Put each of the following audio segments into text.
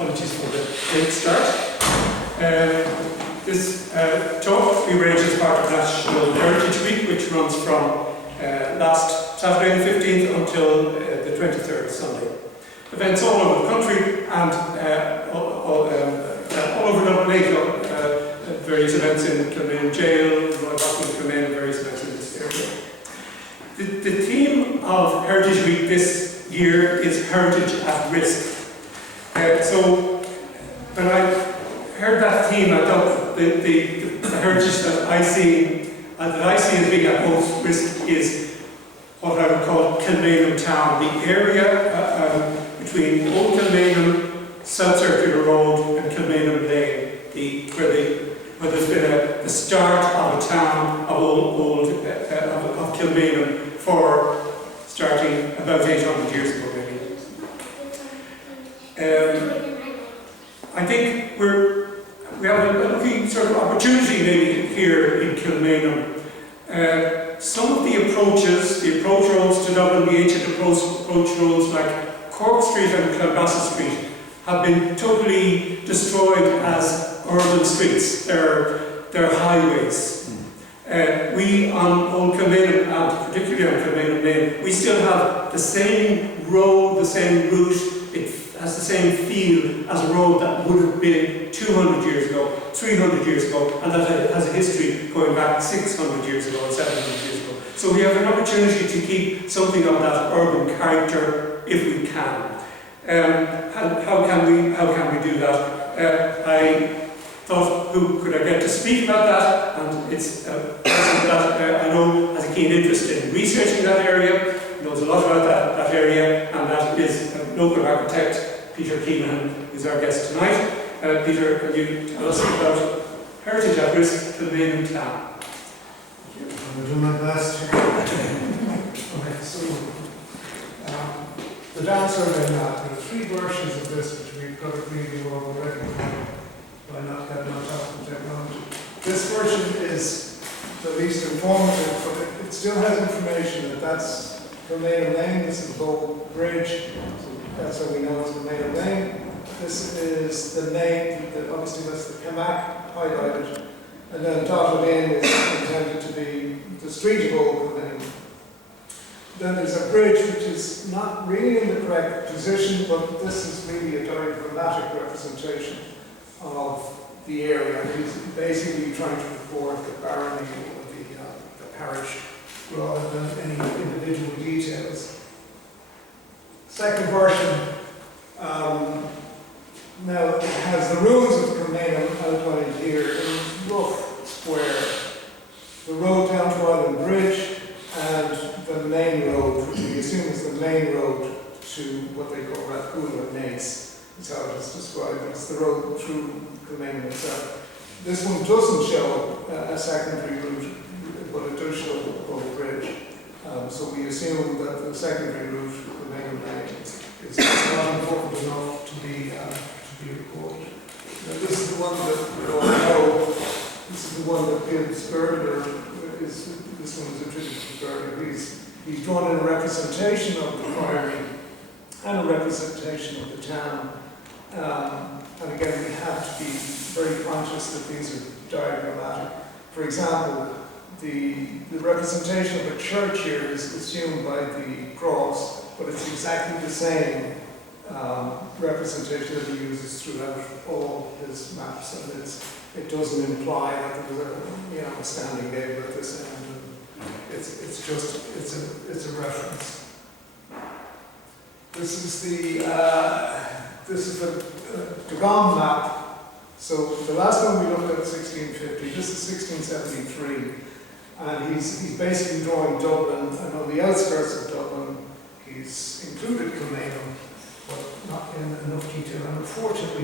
apologies for the late start. This talk we arranged as part of National Heritage Week, which runs from last Saturday the 15th until the 23rd, Sunday. Events all over the country and all over Dublin, various events in Kilmainham Jail, Royal Hospital in Kilmainham, various events in this area. The theme of Heritage Week this year is Heritage at Risk. So when I heard that theme, I thought the heritage that I see as being at most risk is what I would call Kilmainham town, the area between Old Kilmainham, South Circular Road and Kilmainham Lane, where there's been the start of a town of Kilmainham for starting about 800 years ago maybe. I think we have a lovely sort of opportunity maybe here in Kilmainham. Some of the approach roads to Dublin, the ancient approach roads like Cork Street and Clonbassett Street have been totally destroyed as urban streets. They're highways. We on Old Kilmainham, and particularly on Kilmainham Lane, we still have the same road, the same route. It has the same feel as a road that would have been 200 years ago, 300 years ago, and that has a history going back 600 years ago and 700 years ago. So we have an opportunity to keep something of that urban character if we can. How can we do that? I thought, who could I get to speak about that? And it's a person that I know has a keen interest in researching that area, knows a lot about that area, and that is a local architect, Peter Keenahan, who's our guest tonight. Peter, can you tell us about Heritage at Risk, Kilmainham town? I'm doing my best. Okay, so the downside in that, there are three versions of this which we've got to review already by not getting on top of the technology. This version is the least informative, but it still has information that that's Kilmainham Lane. This is the Bow Bridge, so that's how we know it's Kilmainham Lane. This is the name, obviously that's the Camac highlighted, and then dotted in is intended to be the street of Old Kilmainham. Then there's a bridge which is not really in the correct position, but this is really a diagrammatic representation of the area. He's basically trying to record the barony of the parish rather than any individual details. Second version now it has the ruins of Kilmainham outlined here in a rough square. The road down to Island Bridge and the main road, which we assume is the main road to what they call Rathcoole and Naas, is how it is described. It's the road through Kilmainham itself. This one doesn't show a secondary route, but it does show the Bow Bridge. So we assume that the secondary route, Kilmainham Lane, is not important enough to be recorded. Now, this is the one that we all know. This is the one that gives Berger. This one is attributed to Berger. He's drawn in a representation of the priory and a representation of the town. And again, we have to be very conscious that these are diagrammatic. For example, the representation of a church here is assumed by the cross, but it's exactly the same representation that he uses throughout all his maps, and it doesn't imply that there was a standing gable at this end. It's a reference. This is the Dugan map. So the last one we looked at 1650. This is 1673, and he's basically drawing Dublin, and on the outskirts of Dublin, he's included Kilmainham, but not in enough detail. And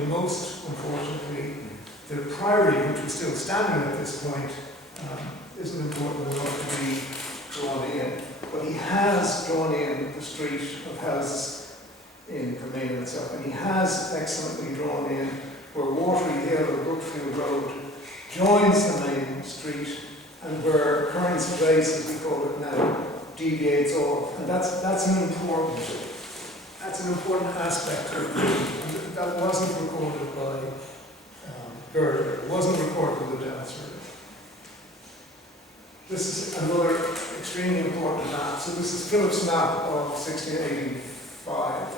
most unfortunately, the priory, which was still standing at this point, isn't important enough to be drawn in. But he has drawn in the street of houses in Kilmainham itself, and he has excellently drawn in where Watery Hill or Brookfield Road joins the main street, and where Kearns Place, as we call it now, deviates off. And that's an important aspect of that wasn't recorded by Gerda. It wasn't recorded in the death survey. This is another extremely important map. So this is Philip's map of 1685,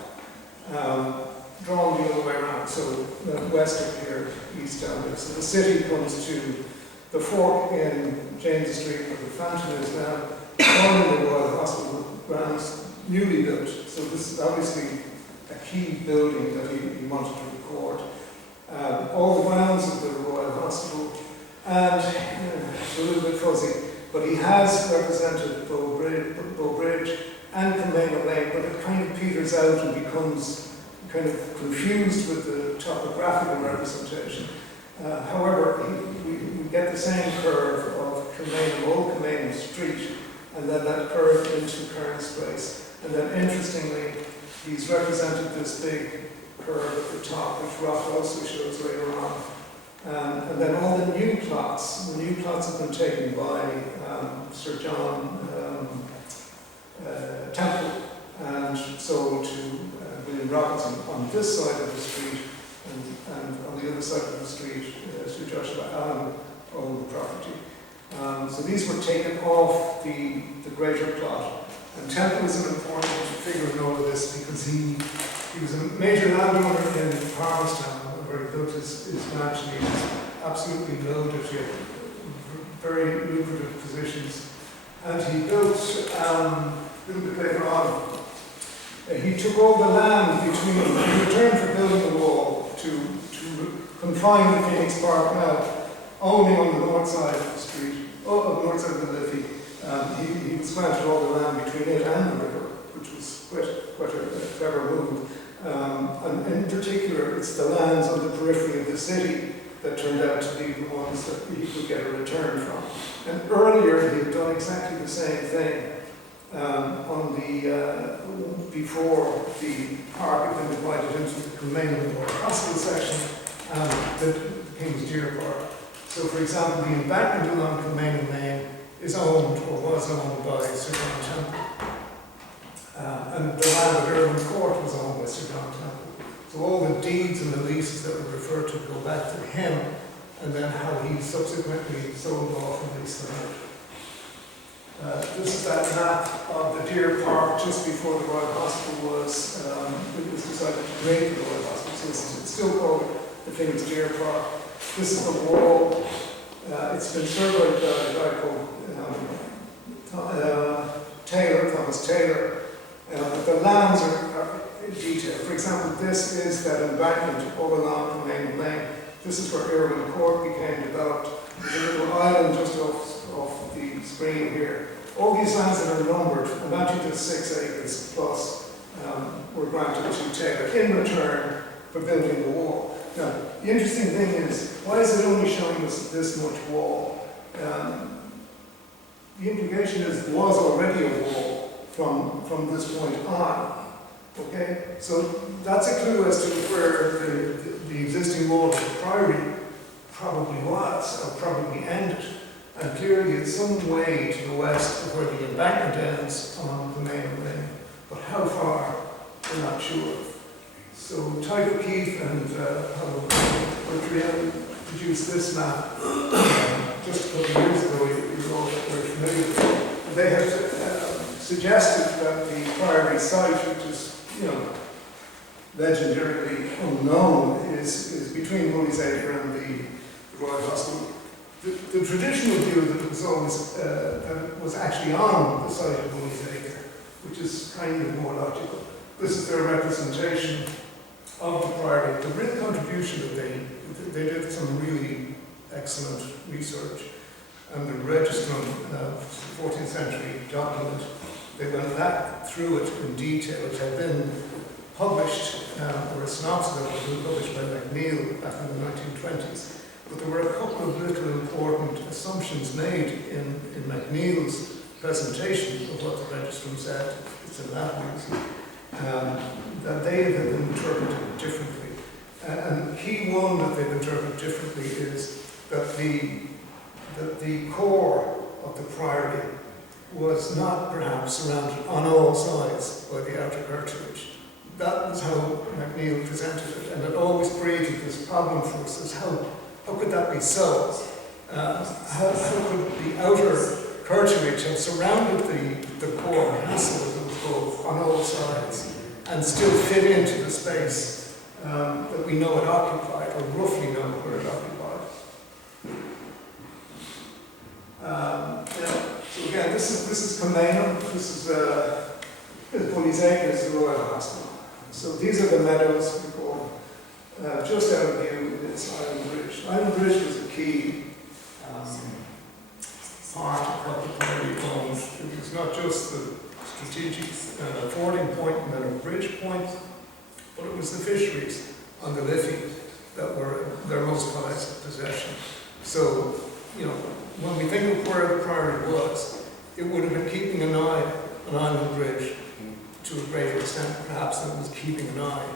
drawn the other way around. So west of here, east down there. So the city comes to the fork in James Street, where the fountain is now, formerly the Royal Hospital grounds, newly built. So this is obviously a key building that he wanted to record. All the grounds of the Royal Hospital, and it's a little bit fuzzy, but he has represented Bow Bridge and Kilmainham Lane, but it kind of peters out and becomes kind of confused with the topographical representation. However, we get the same curve of Kilmainham, Old Kilmainham Street, and then that curve into Kearns Place. And then interestingly, he's represented this big curve at the top, which Roth also shows later on. And then all the new plots have been taken by Sir John Temple, and sold to William Robinson on this side of the street, and on the other side of the street, Sir Joshua Allen owned the property. So these were taken off the greater plot. And Temple is an important figure in all of this because he was a major landowner in Palmerstown, where he built his mansion. He was absolutely loaded with very lucrative positions. And he built, a little bit later on, he took all the land between them. In return for building the wall to confine the Phoenix Park now, only on the north side of the street, on the north side of the Liffey. He was granted all the land between it and the river, which was quite a clever move. And in particular, it's the lands on the periphery of the city that turned out to be the ones that he could get a return from. And earlier, he had done exactly the same thing before the park had been divided into the Kilmainham Hospital section and the King's Deer Park. So, for example, the embankment along Kilmainham Lane is owned or was owned by Sir John Temple. And the land at Irwin Court was owned by Sir John Temple. So all the deeds and the leases that were referred to go back to him, and then how he subsequently sold off and leased them out. This is that map of the Deer Park just before the Royal Hospital was, it was decided to create the Royal Hospital. So it's still called the famous Deer Park. This is the wall. It's been surveyed by a guy called Thomas Taylor. But the lands are in detail. For example, this is that embankment all along Kilmainham Lane. This is where Irwin Court became developed. There's a little island just off the screen here. All these lands that are numbered, amounting to 6 acres plus, were granted to Taylor in return for building the wall. Now, the interesting thing is, why is it only showing us this much wall? The implication is there was already a wall from this point on. Okay, so that's a clue as to where the existing wall of the priory probably was, or probably ended. And clearly it's some way to the west of where the embankment ends on the main lane. But how far, we're not sure. So Tyler Keith and Adrienne produced this map just a couple of years ago. You're all very familiar with it. They have suggested that the priory site, which is, legendarily unknown, is between Woolley's Acre and the Royal Hospital. The traditional view that it was always that it was actually on the site of Woolley's Acre, which is kind of more logical. This is their representation of the priory. The real contribution that they did some really excellent research, and the Registrum 14th century document, they went back through it in detail. It had been published, or a synopsis of it had been published by McNeill back in the 1920s. But there were a couple of little important assumptions made in McNeill's presentation of what the Registrum said. It's in Latin, that they have been interpreted differently. And key one that they've interpreted differently is that the core of the priory was not perhaps surrounded on all sides by the outer curtilage, that was how McNeill presented it, and it always created this problem for us, is how could that be so? How could the outer curtilage have surrounded the core castle, as it was called, on all sides, and still fit into the space that we know it occupied, or roughly know where it occupied. So again, this is Kilmainham, this is Bully's Acres, the Royal Hospital. So these are the meadows, we call just out of view is Island Bridge. Island Bridge was a key part of what the Priory owned. It was not just the strategic fording point and then a bridge point, but it was the fisheries on the Liffey that were their most prized possession. So, you know, when we think of where the Priory was, it would have been keeping an eye on Island Bridge to a greater extent, perhaps, than it was keeping an eye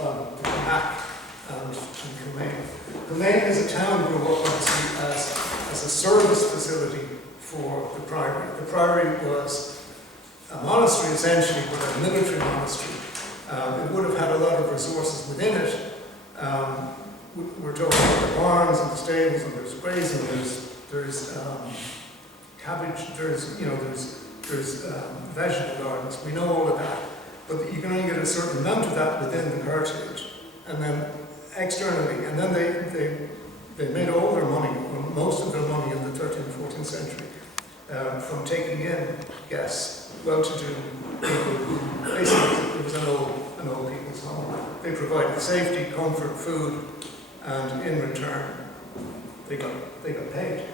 on the Hack and Kilmainham. Kilmainham is a town grew up as a service facility for the Priory. The Priory was a monastery essentially, but a military monastery. It would have had a lot of resources within it. We're talking about the barns and the stables, and there's grazing, there's cabbage, there's vegetable gardens. We know all of that, but you can only get a certain amount of that within the curtilage, and then externally, and then they made all their money, or most of their money, in the 13th and 14th century from taking in guests, well-to-do people who basically, it was an old people's home. They provided safety, comfort, food, and in return, they got paid.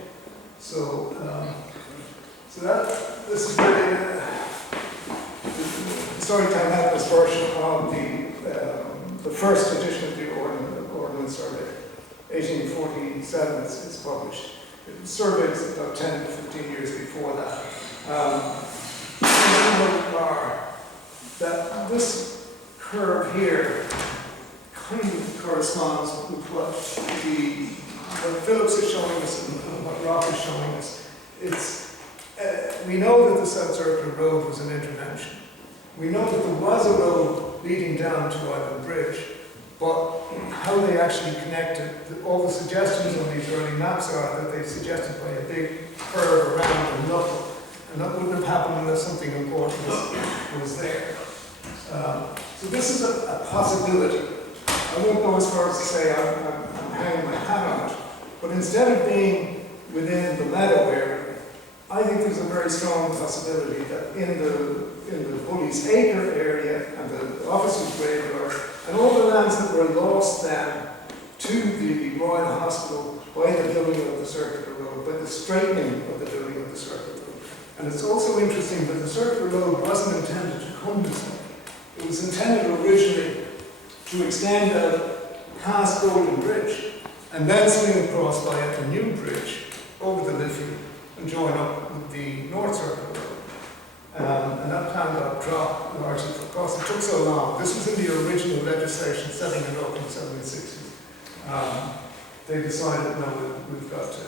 So, this is really the Storytime had this version of the first edition of the Ordnance Survey, 1847. It's published. It surveyed about 10 to 15 years before that. That this curve here kind of corresponds with what Phillips is showing us and what Rock is showing us. We know that the South Circular Road was an intervention. We know that there was a road leading down to Island Bridge, but how they actually connected, all the suggestions on these early maps are that they suggested by a big curve around a knuckle, and that wouldn't have happened unless something important was there. So this is a possibility. I won't go as far as to say I'm hanging my hat on it, but instead of being within the meadow area, I think there's a very strong possibility that in the Bully's Acre area and the officers' graveyard and all the lands that were lost then to the Royal Hospital by the building of the Circular Road, by the straightening of the building of the Circular Road. And it's also interesting that the Circular Road wasn't intended to come this way. It was intended originally to extend out past Golden Bridge and then swing across via the new bridge over the Liffey and join up with the North Circular Road. And that plan got dropped largely for cost. It took so long. This was in the original legislation setting it up in the 1760s. They decided, no, we've got to.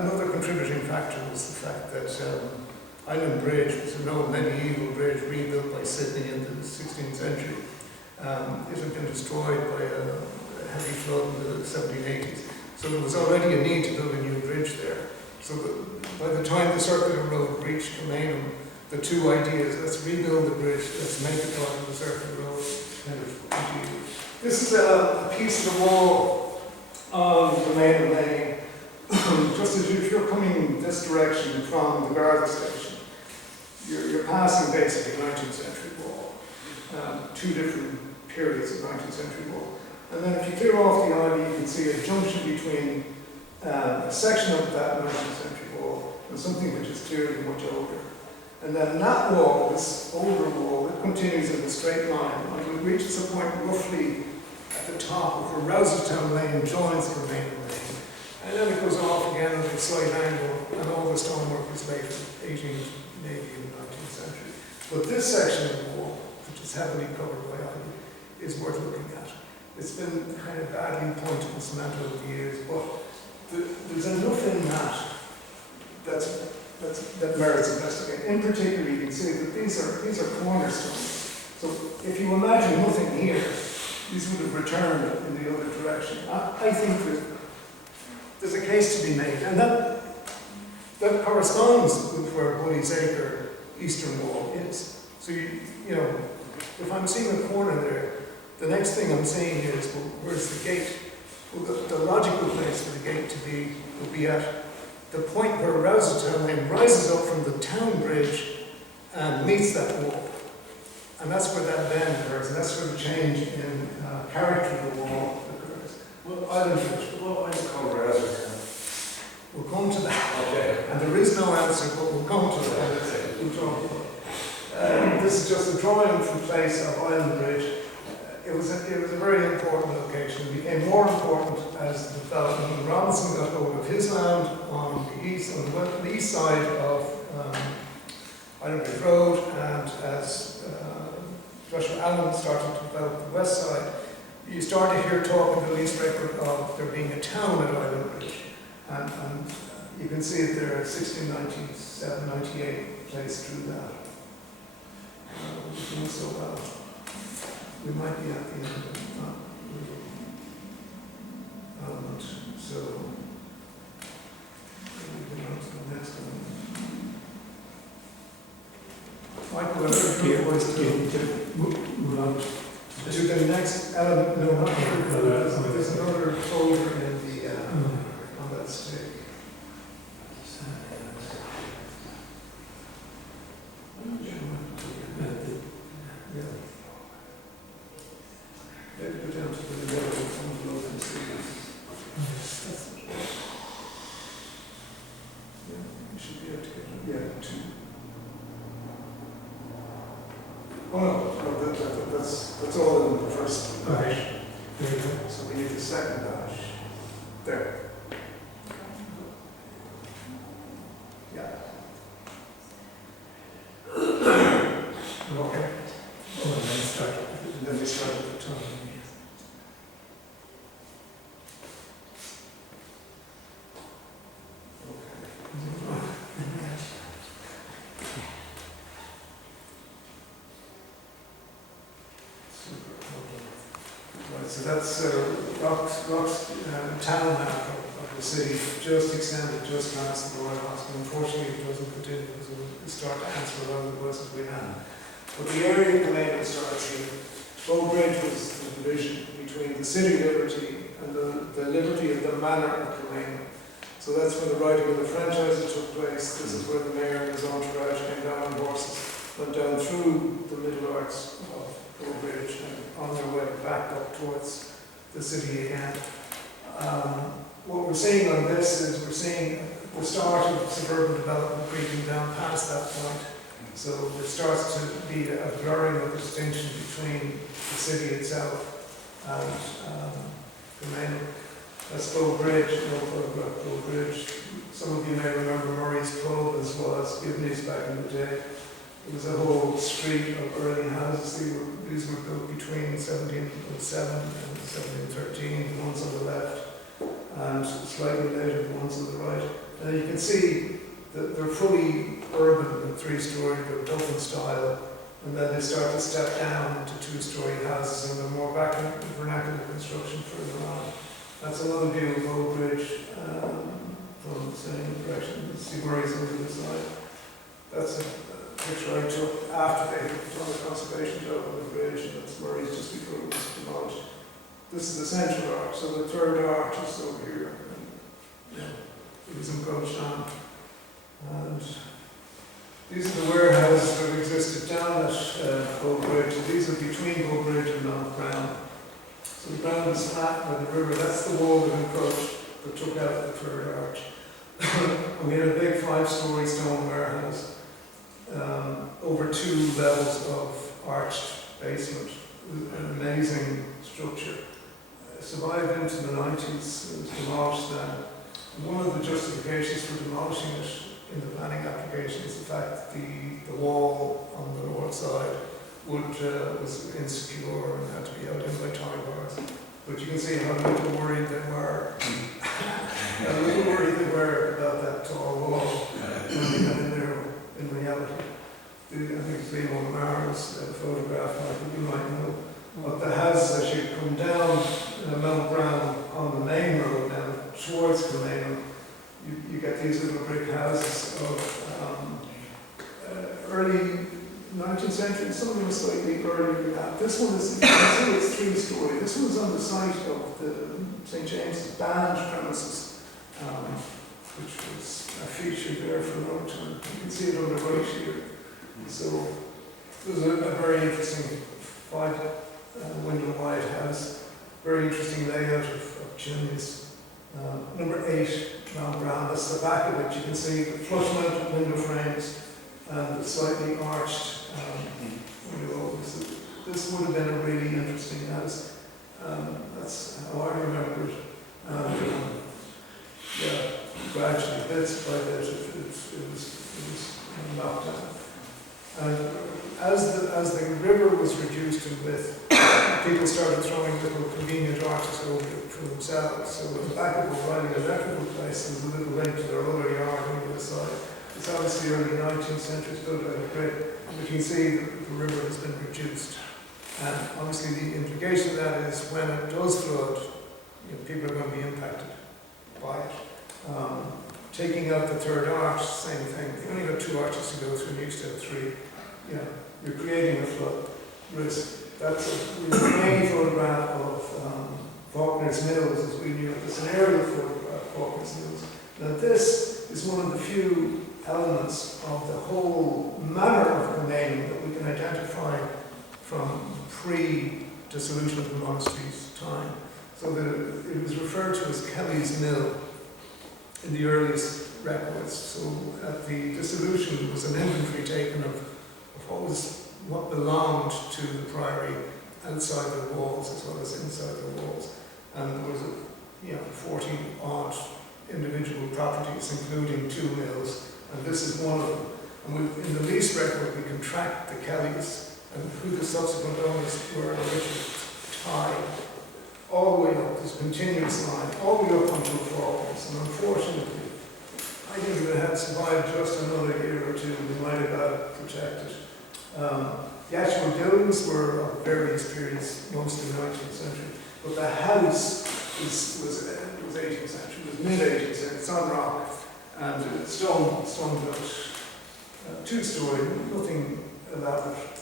Another contributing factor was the fact that Island Bridge was an old medieval bridge rebuilt by Sydney in the 16th century. It had been destroyed by a heavy flood in the 1780s. So there was already a need to build a new bridge there. So by the time the Circular Road reached Kilmainham, the two ideas, let's rebuild the bridge, let's make it part of the Circular Road, kind of continued. This is a piece of the wall on Kilmainham Lane. Just as if you're coming this direction from the Garda station, you're passing basically 19th century wall, two different periods of 19th century wall. And then if you clear off the ivy, you can see a junction between a section of that 19th century wall and something which is clearly much older. And then that wall, this older wall, it continues in a straight line until it reaches a point roughly at the top of where Rouserstown Lane joins Kilmainham Lane. And then it goes off again at a slight angle, and all the stonework is later, 18th, maybe even 19th century. But this section of the wall, which is heavily covered by ivy, is worth looking at. It's been kind of badly pointed and cemented over the years, but there's enough in that merits investigating. In particular, you can see that these are cornerstones. So if you imagine nothing here, these would have returned in the other direction. I think that there's a case to be made, and that corresponds with where Buddy's Acre eastern wall is. So you know, if I'm seeing a corner there, the next thing I'm seeing is, well, where's the gate? Well, the logical place for the gate to be would be at the point where Rousetown Lane rises up from the town bridge and meets that wall. And that's where that bend occurs, and that's where the change in character of the wall occurs. Well, I don't know. Well, I call Rousetown. We'll come to that. Okay. And there is no answer, but we'll come to that. We'll talk about it. This is just a drawing from place of Island Bridge. It was a very important location. It became more important as the development. When Robinson got hold of his land on the east side of Island Bridge Road, and as Joshua Allen started to develop the west side, you start to hear talk in the lease record of there being a town at Island Bridge. And you can see it there, 1697, 98 plays through that. We're doing so well. We might be at the end of that element. So, we'll go on to the next one. Michael, move on to the next element. No, not there's another folder in the on that stick. Maybe go down to the middle and see. Yeah, you should be able to get it. Yeah, 2. Oh no, that's all in the first dash. So we need the second dash. There. Yeah. Okay. And then we start at the top. So that's Rock's town map of the city, just extended just past the Royal Hospital. Unfortunately, it doesn't continue, so we'll start to answer a lot of the questions we have. But the area of Kilmainham starts here. Bow Bridge was the division between the city liberty and the liberty of the manor of Kilmainham. So that's when the writing of the franchises took place. This is where the mayor and his entourage came down on horses, went down through the middle arts of Bow Bridge and on their way back up towards the city again. What we're seeing on this is we're seeing the start of suburban development creeping down past that point. So there starts to be a blurring of distinction between the city itself and the main. That's Bow Bridge, no photograph Bow Bridge. Some of you may remember Murray's Pub as well as Gibney's back in the day. It was a whole street of early houses. These were built between 1707 and 1713, the ones on the left, and slightly later the ones on the right. And you can see that they're fully urban, the 3-story, they're Dublin style, and then they start to step down into 2-story houses and they're more back in vernacular construction further on. That's another view of Bow Bridge from the same direction. You see Murray's over the side. That's a picture I took after they had done the conservation job on the bridge, and that's Murray's just before it was demolished. This is the central arch, so the third arch is over here. Yeah, it was encroached on. And these are the warehouses that existed down at Bow Bridge. These are between Bow Bridge and North Ground. So the ground is flat by the river. That's the wall that encroached, that took out the third arch. And we had a big 5-story stone warehouse. Over 2 levels of arched basement, an amazing structure. Survived into the 90s, it was demolished then. One of the justifications for demolishing it in the planning application is the fact that the wall on the north side was insecure and had to be held in by tie bars. But you can see how little worried they were. How little worried they were about that tall wall when they got in there in reality. I think it's Leo Mara's photograph might 19th century, some of them are slightly earlier than that. This one is, you can see it's three-story. This one is on the site of the St. James's Band premises, which was a feature there for a long time. You can see it on the right here. So it was a very interesting five-window wide house, very interesting layout of chimneys. Number 8, round brown, that's the back of it. You can see the flush mounted window frames and the slightly arched window. This would have been a really interesting house. That's how I remember it. Yeah, gradually, bit by bit, it was knocked down. And as the river was reduced in width, people started throwing little convenient arches over it for themselves. So at the back of O'Reilly Electrical Place, there's a little link to their other yard on the other side. It's obviously early 19th century, it's built out of brick, but you can see the river has been reduced. And obviously the implication of that is when it does flood, people are going to be impacted by it. Taking out the third arch, same thing. You only got 2 arches to go through, and you used to have 3. You're creating a flood risk. That's a main photograph of Faulkner's Mills, as we knew it. It's an aerial photograph of Faulkner's Mills. Now this is one of the few elements of the whole manner of Kilmainham that we can identify from pre-dissolution of the monastery's time. So it was referred to as Kelly's Mill in the earliest records. So at the dissolution there was an inventory taken of what belonged to the priory outside the walls as well as inside the walls. And there was 40 odd individual properties, including 2 mills, and this is one of them. And in the lease record we can track the Kellys and who the subsequent owners were, which tie all the way up, this continuous line, all the way up until Faulkner's. And unfortunately, I think if it had survived just another year or 2, we might have got it protected. The actual buildings were of various periods, mostly 19th century, but the house was 18th century, it was mid-18th century, it's on rock, and stone built, 2-story, nothing elaborate.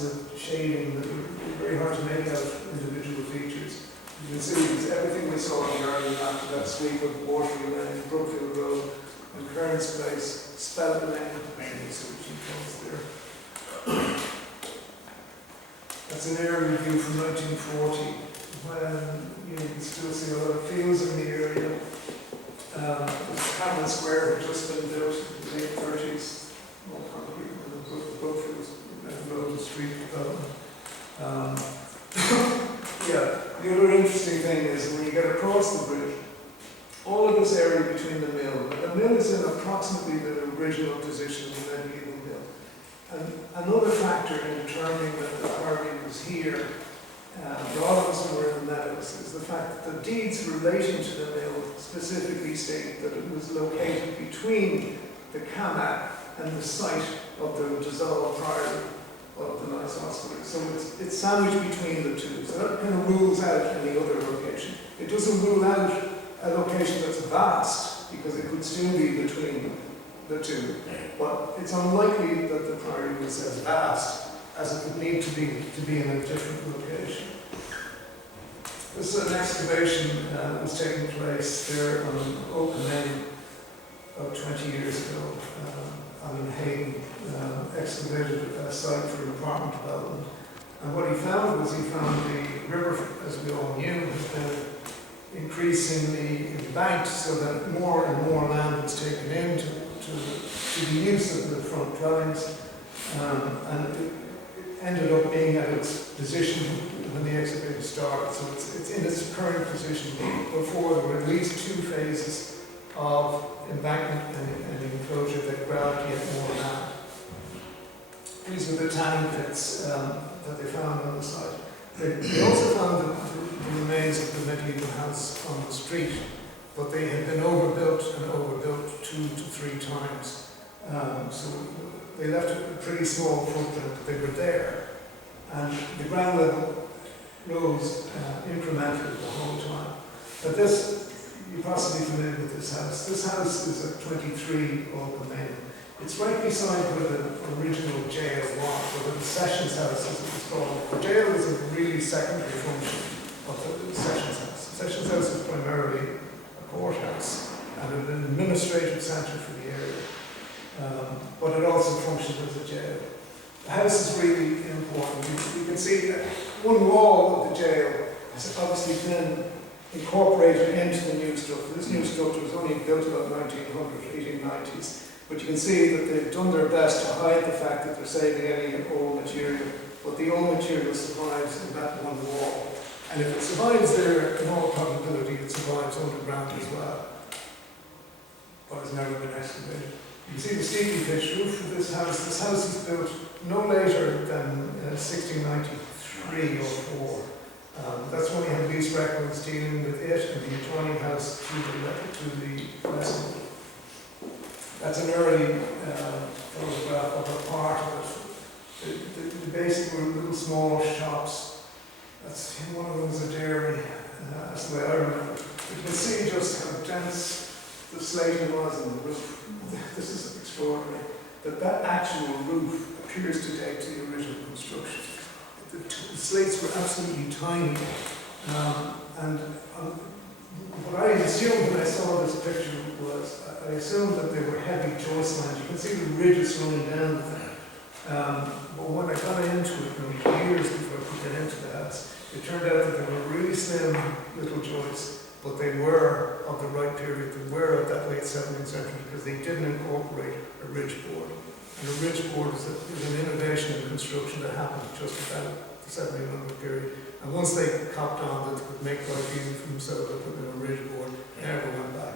With shading that were very hard to make out individual features. You can see it's everything we saw in the early after that sweep of Waterloo Lane, Brookfield Road, and Kearns Place, Spelman Lane, mainly switching points there. That's an area view from 1940, when you can still see a lot of fields in the area. Cameron Square had just been built in the late 30s, more concrete than the Brookfields. Road Street development. The other interesting thing is when you get across the bridge, all of this area between the mill is in approximately the original position of the medieval mill. And another factor in determining that the priory was here, rather than were in the meadows, is the fact that the deeds relating to the mill specifically state that it was located between the Camac and the site of the dissolved priory of the Nice Hospital. So it's sandwiched between the two. So that kind of rules out any other location. It doesn't rule out a location that's vast, because it could still be between them. the two, but it's unlikely that the priory was as vast as it would need to be in a different location. This is an excavation that was taking place there on Kilmainham about 20 years ago. Alan Hayden excavated a site for an apartment development. And what he found was the river, as we all knew, has been increasingly embanked so that more and more land was taken in to the use of the front dwellings. And it ended up being at its position when the excavation started. So it's in its current position. Before, there were at least 2 phases of embankment and enclosure that grabbed yet more land. These were the tanning pits that they found on the site. They also found the remains of the medieval house on the street, but they had been overbuilt 2 to 3 times. So they left a pretty small footprint, but they were there. And the ground level rose incrementally the whole time. But this, you're possibly familiar with this house. This house is at 23 Kilmainham. It's right beside where the original jail was, or the Sessions House as it was called. The jail was a really secondary function of the Sessions House. The Sessions House was primarily a courthouse and an administrative centre for the area, but it also functioned as a jail. The house is really important. You can see that one wall of the jail has obviously been incorporated into the new structure. This new structure was only built about 1890s. But you can see that they've done their best to hide the fact that they're saving any old material. But the old material survives in that one wall. And if it survives there, in all probability, it survives underground as well. But it's never been excavated. You can see the steeply pitched roof of this house. This house was built no later than 1693 or 4. That's when we have lease records dealing with it and the adjoining house to the west. That's an early photograph of a part of it. The basic were little small shops. That's one of them was a dairy. That's the way I remember. You can see just how dense the slating was in the roof. This is extraordinary. That actual roof appears to date to the original construction. The slates were absolutely tiny, what I assumed when I saw this picture was, I assumed that they were heavy joist lines. You can see the ridges running down there. But when I got into it, years before I put it into the house, it turned out that they were really slim little joists, but they were of the right period. They were of that late 17th century because they didn't incorporate a ridge board. And a ridge board is an innovation in construction that happened just about the 1700 period. And once they copped on that they could make life easy for themselves, they put in a ridge board, and never went back.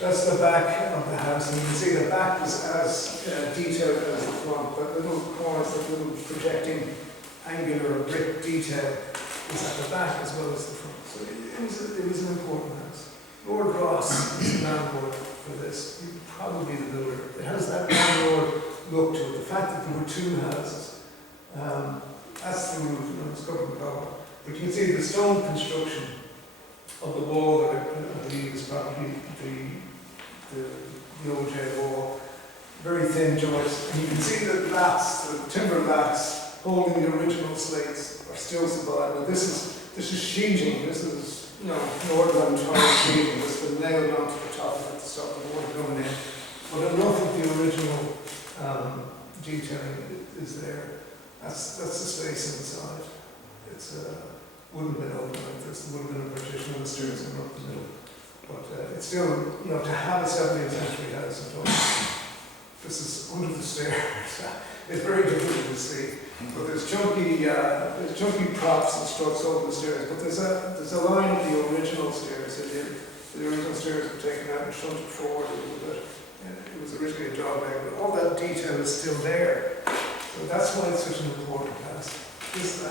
That's the back of the house, and you can see the back is as detailed as the front, but little corners, that little projecting angular brick detail is at the back as well as the front. So it was an important house. Lord Ross is the landlord for this. He's probably the builder. It has that landlord look to it. The fact that there were 2 houses. That's the roof, and it's covered with copper. But you can see the stone construction of the wall that I believe is probably the old jail wall. Very thin joists. And you can see the lats, the timber lats holding the original slates are still surviving. Now this is sheeting. This is Northern tile sheeting. This has been nailed onto the top of it to stop the water going in. But enough of the original detailing is there. That's the space inside. It's wouldn't have been open like this. There would have been a partition and the stairs going up the middle. But it's still, to have a 17th century house in Dublin, this is under the stairs. It's very difficult to see. But there's chunky props and struts over the stairs. But there's a line of the original stairs. The original stairs were taken out and shunted forward a little bit. And it was originally a dogleg, but all that detail is still there. So that's why it's such an important house. This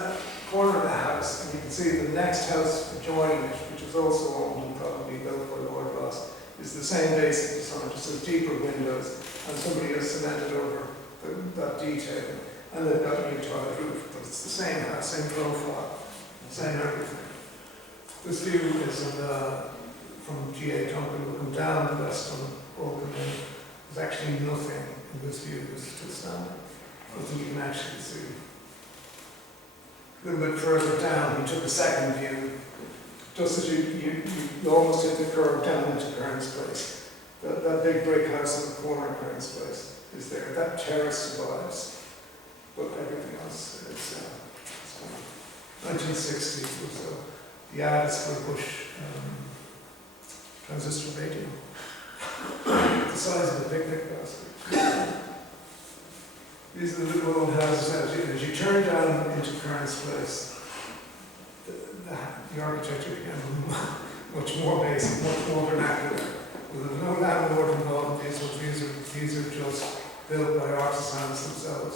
corner of the house, and you can see the next house adjoining it, which is also owned and probably built by Lord Ross, is the same basic design, just with deeper windows, and somebody has cemented over that detail, and they've got a new tiled roof, but it's the same house, same profile, same everything. This view is from G.A. Duncan, looking down the west on called Kilmainham. There's actually nothing in this view that's still standing. Nothing you can actually see. A little bit further down, he took a second view, just as you almost hit the curve down into Kearns Place. That big brick house in the corner of Kearns Place is there. That terrace survives, but everything else is gone. 1960 was the ads for Bush transistor radio. The size of a picnic basket. These are the little old houses as you turn down into Kearns Place. The architecture became much more basic, much more vernacular. With no landlord involved in these are just built by artisans themselves.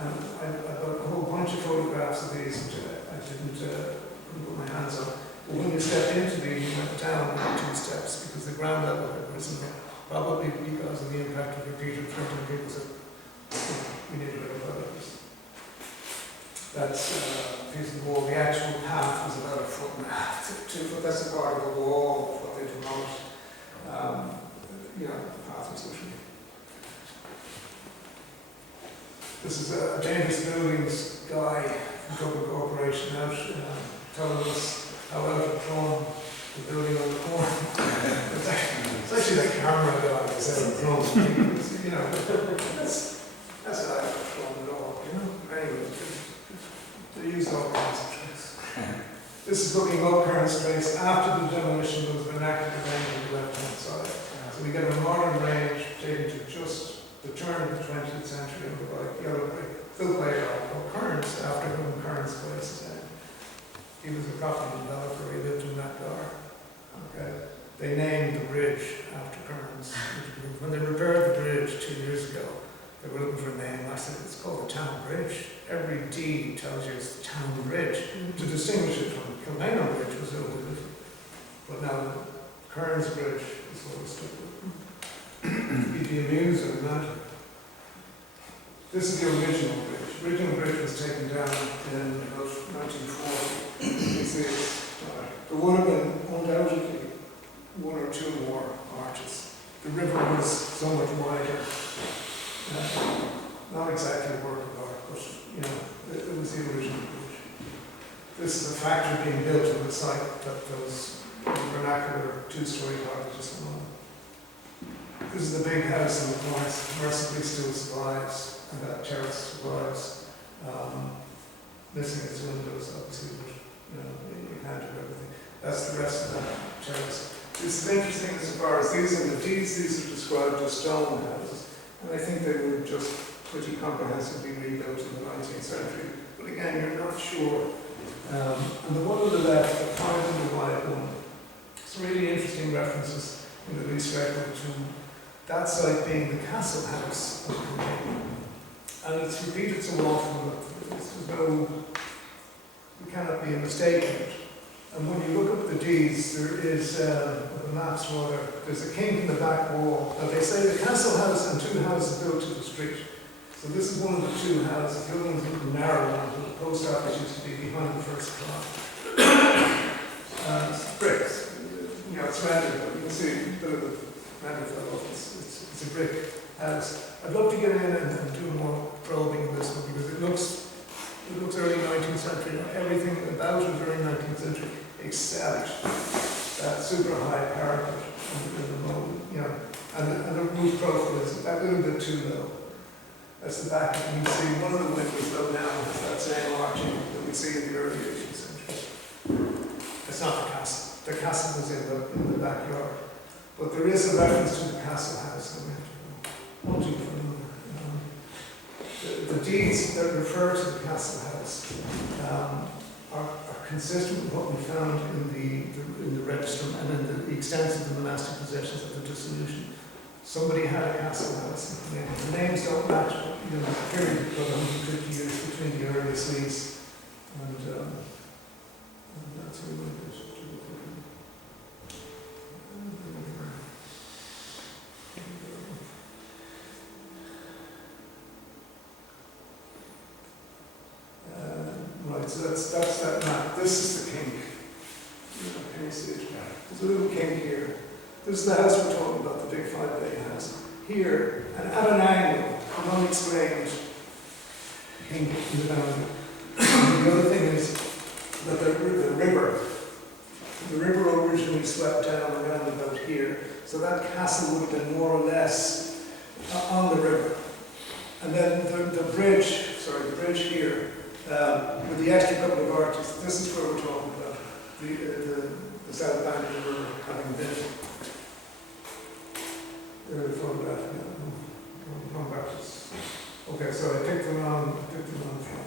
And I've got a whole bunch of photographs of these which I couldn't put my hands on. But when you stepped into these, you went down 2 steps because the ground level had risen there, probably because of the impact of repeated printing. People said, we need to look at this. That's a piece of the wall. The actual path was about 1.5 foot, 2 foot. That's a part of the wall of what they demolished. The path was literally. This is a dangerous buildings guy from Dublin Corporation out telling us how out of control the building on the corner. It's actually the camera guy that's out of control. That's not out of control at all, Anyway, they use all kinds of tricks. This is looking up Kearns Place after the demolition. There was an active range on the left-hand side. So we get a modern range dating to just the turn of the 20th century of the yellow brick, built by Kearns, after whom Kearns Place is named. He was a property developer, he lived in that garden. Okay. They named the bridge after Kearns. When they repaired the bridge 2 years ago, they were looking for a name. I said, it's called the Town Bridge. Every deed tells you it's the Town Bridge. To distinguish it from Kilmainham Bridge was a little bit different. But now the Kearns Bridge is what we're stuck with. You'd be amused at that. This is the original bridge. The original bridge was taken down in about 1940. You see there would have been undoubtedly 1 or 2 more arches. The river was so much wider. Not exactly a work of art, but it was the original bridge. This is a factory being built on the site that those vernacular 2-story cottages are on. This is the big house in the corner, mercifully still survives, and that terrace survives. Missing its windows, obviously, but you can't do everything. That's the rest of that terrace. This is interesting as far as these are the deeds, these are described as stone houses. And I think they were just pretty comprehensively rebuilt in the 19th century. But again, you're not sure. And the one on the left, the 500 wide one, some really interesting references in the lease record to that site being the castle house of Kilmainham. And it's repeated so often that there cannot be a mistake in it. And when you look up the deeds, there is, the maps rather, there's a kink in the back wall. Now they say the castle house and 2 houses built to the street. So this is one of the 2 houses. The other one's a little narrow one, but the post office used to be behind the first car. It's bricks. It's rendered, but you can see a bit of the render fell off. It's a brick house. I'd love to get in and do more probing in this one because it looks early 19th century. Everything about it early 19th century, except that super high parapet in the mold, and the roof profile is that little bit too low. That's the back. You can see one of the windows though now is that same arching that we see in the early 18th century. It's not the castle. The castle was in the backyard. But there is a reference to the castle house that we have to go hunting for. The deeds that refer to the castle house are consistent with what we found in the register and in the extent of the monastic possessions of the dissolution. Somebody had a castle house. The names don't match, but the period of 150 years between the earliest lease and that's really good. Right, so that's that map. This is the kink. Can you see it? There's a little kink here. this is the house we're talking about, the big 5-bay house. Here, and at an angle, an unexplained kink in the boundary. And the other thing is that the river originally swept down around about here, so that castle would have been more or less on the river. And then the bridge here, with the extra couple of arches, this is where we're talking about, the south bank of the river having been. There's a photograph, come back. Okay, so I picked them on from.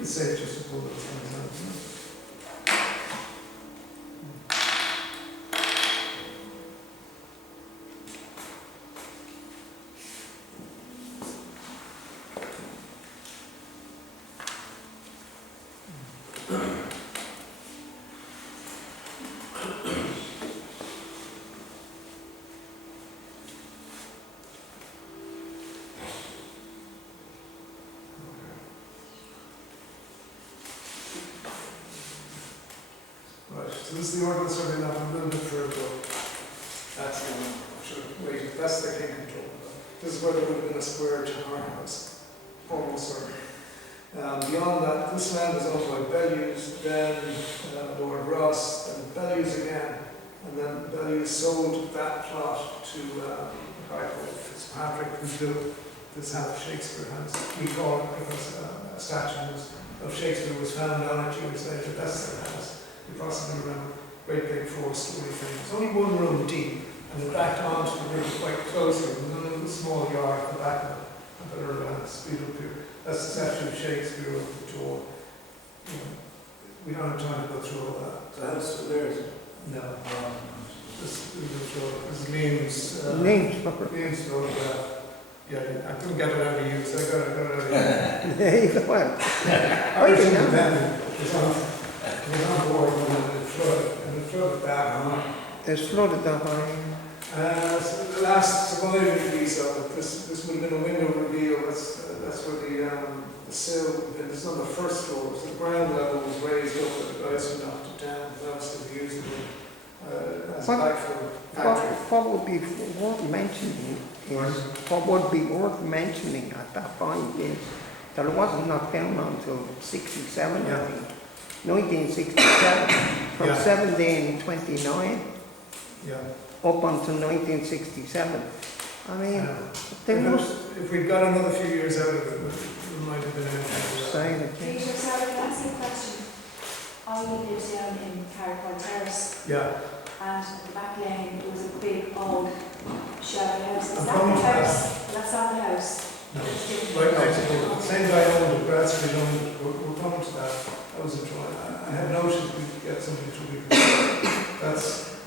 It's safe just to pull those things out. So this is the ordinance survey map, a little bit further. That's the one. Wait, that's the king control. This is where there would have been a square tower house, almost certainly. Beyond that, this land is owned by Bellews, then Lord Ross, and Bellews again, and then Bellews sold that plot to a guy called Fitzpatrick, who built this house, Shakespeare House. We call it because a statue of Shakespeare was found on it years later. That's their house. We possibly remember great big 4-story thing. It's only one room deep, and it backed onto the river quite closely. There was a little small yard at the back of it, a better speed up here. That's the statue of Shakespeare on the door. We don't have time to go through all that. So that's still there, is it? No. This means means photograph. Yeah, I couldn't get it out of you, so I got it out of you. There you go. I think it was on board when it flooded that high. It's flooded that high. So the last surviving piece of it, this would have been a window reveal. That's where the sill would have been. This is on the first floor, so the ground level was raised up, but the guys who knocked it down, that was still usable as a backfill factory. What would be worth mentioning is, what would be worth mentioning at that point is that it wasn't knocked down until 67, I think. 1967, from Yeah. 1729 Yeah. up until 1967. I mean, they must If we'd got another few years out of it, we might have been able to say it. Peter, sorry, can I ask you a question? I lived down in Carrickmore Terrace, Yeah. and at the back lane there was a big old shabby house. Is I'm that coming the to that. house? That's not the house. No. Right next door. Same guy owned it, Bradstreet owned it. We're coming to that. That was a joy. I had notions we could get somebody to read.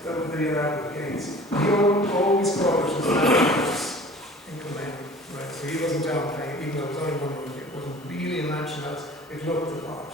That would be an Albert Gates. He always thought it was an house in Kilmainham, right? So he wasn't down paying, even though it was only one room. It wasn't really a mansion house. It looked the part.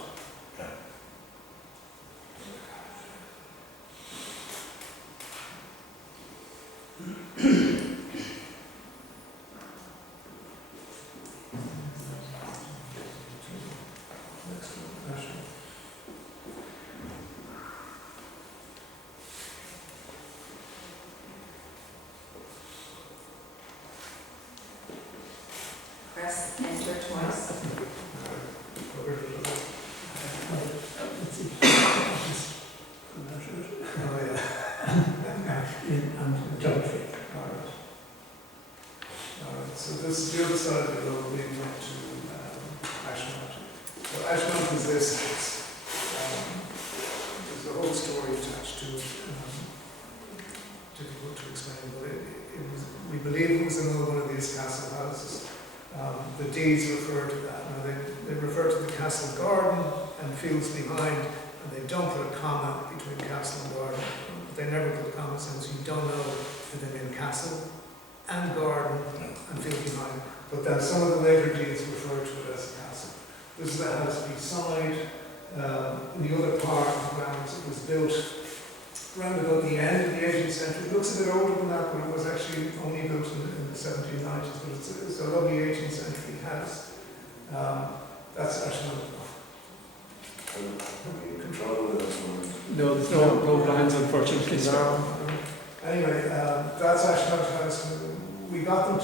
Press enter twice. Oh, yeah. Alright, so this is the other side of the road leading up to Ashmount. So Ashmount is this. There's a whole story attached to it. Difficult to explain, but it was, we believe it was another one of these castle houses. The deeds refer to that. Now they refer to the castle garden and fields behind, and they don't put a comma between castle and garden. They never put a comma, so you don't know if they mean castle and garden and Kilmainham. But then some of the later deeds refer to it as a castle. This is the house beside. In the other part of the grounds, it was built around about the end of the 18th century. It looks a bit older than that, but it was actually only built in the 1790s. But it's a lovely 18th century house. That's actually have we control of this one? No, there's no plans, unfortunately. Anyway, that's Ashmount House. We got them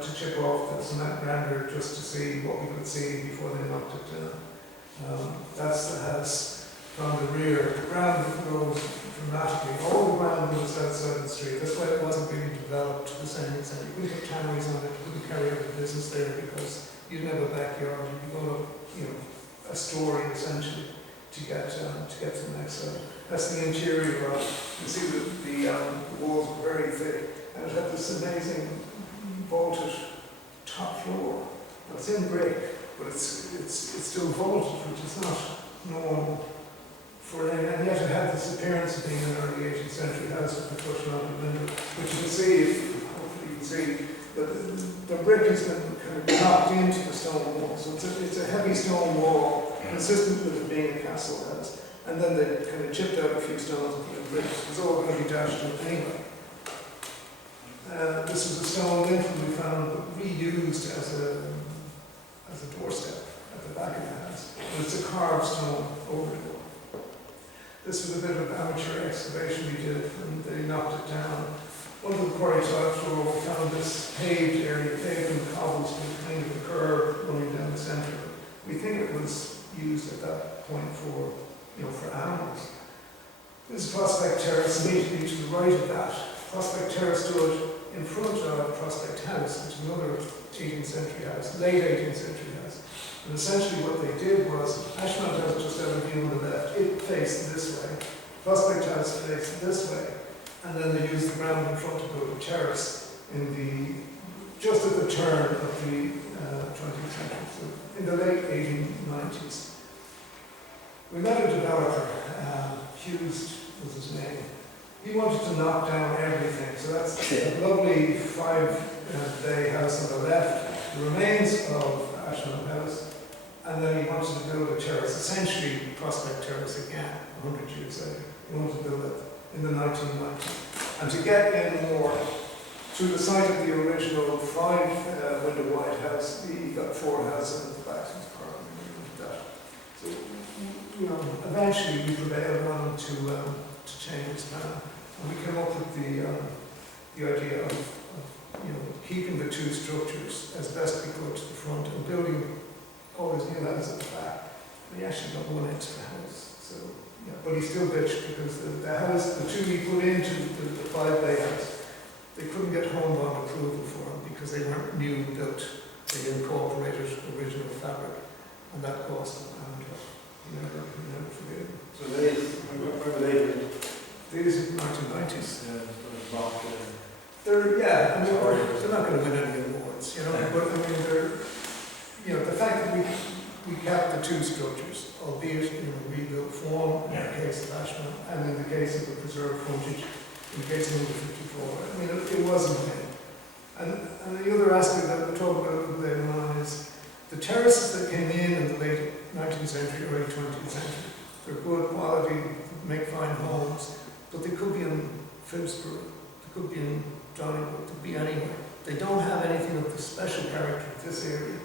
to chip off the cement render just to see what we could see before they knocked it down. That's the house from the rear. The ground grows dramatically. All the ground was outside the street. That's why it wasn't really developed to the same extent. You couldn't put tanneries on it, you couldn't carry out the business there because you didn't have a backyard. You'd go up, a story essentially to get to the next side. That's the interior of it. You see the walls were very thick, and it had this amazing vaulted top floor. Now, it's in brick, but it's still vaulted, which is not normal for any, and yet it had this appearance of being an early 18th century house with the cushion on the window, which you can see, hopefully you can see, that the brick has been kind of knocked into the stone wall. So it's a heavy stone wall, consistent with it being a castle house. And then they kind of chipped out a few stones and put in bricks. It was all going to be dashed up anyway. This was a stone lintel we found reused as a doorstep at the back of the house. And it's a carved stone overdoor. This was a bit of amateur excavation we did, and they knocked it down. Under the quarry tile floor, we found this paved area, paved in cobbles with kind of a curve running down the centre. We think it was used at that point for animals. This is Prospect Terrace, immediately to the right of that. Prospect Terrace stood in front of Prospect House, which is another 18th century house, late 18th century house. And essentially what they did was, Ashmount House just out of view on the left, it faced this way. Prospect House faced this way. And then they used the ground in front to build a terrace just at the turn of the 20th century, so in the late 1890s. We met a developer, Hughes was his name. He wanted to knock down everything, so that's a lovely 5-bay house on the left, the remains of Ashmount House, and then he wanted to build a terrace, essentially Prospect Terrace again, 100 years later. He wanted to build it in the 1990s. And to get in more, through the site of the original 5-window wide house, he got 4 houses in the back of his car and that. So, eventually we prevailed on him to change his plan. And we came up with the idea of keeping the two structures as best we could to the front and building all his new houses at the back. And he actually got 1 extra house. So, but he still bitched because the house, the two he put into the 5-bay house, they couldn't get home bond approval for them because they weren't new built. They incorporated original fabric, and that cost them. And he never forgave them. So when were they built? These are 1990s. They're They're not going to win any awards, but I mean, the fact that we kept the two structures, albeit in a rebuilt form in the case of Ashmount and in the case of the preserved frontage in the case of number 54. I mean, it wasn't made. And the other aspect that we'll talk about later on is the terraces that came in the late 19th century, early 20th century. They're good quality, make fine homes, but they could be in Phibsborough, they could be in Donnybrook, they could be anywhere. They don't have anything of the special character of this area.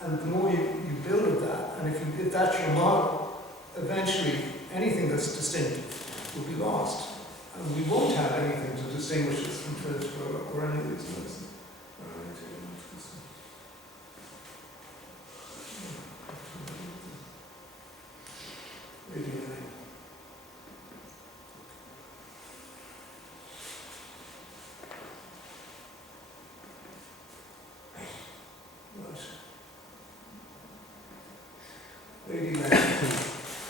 And the more you build of that, and if that's your model, eventually anything that's distinctive will be lost. And we won't have anything to distinguish us from Phibsborough or any of these places.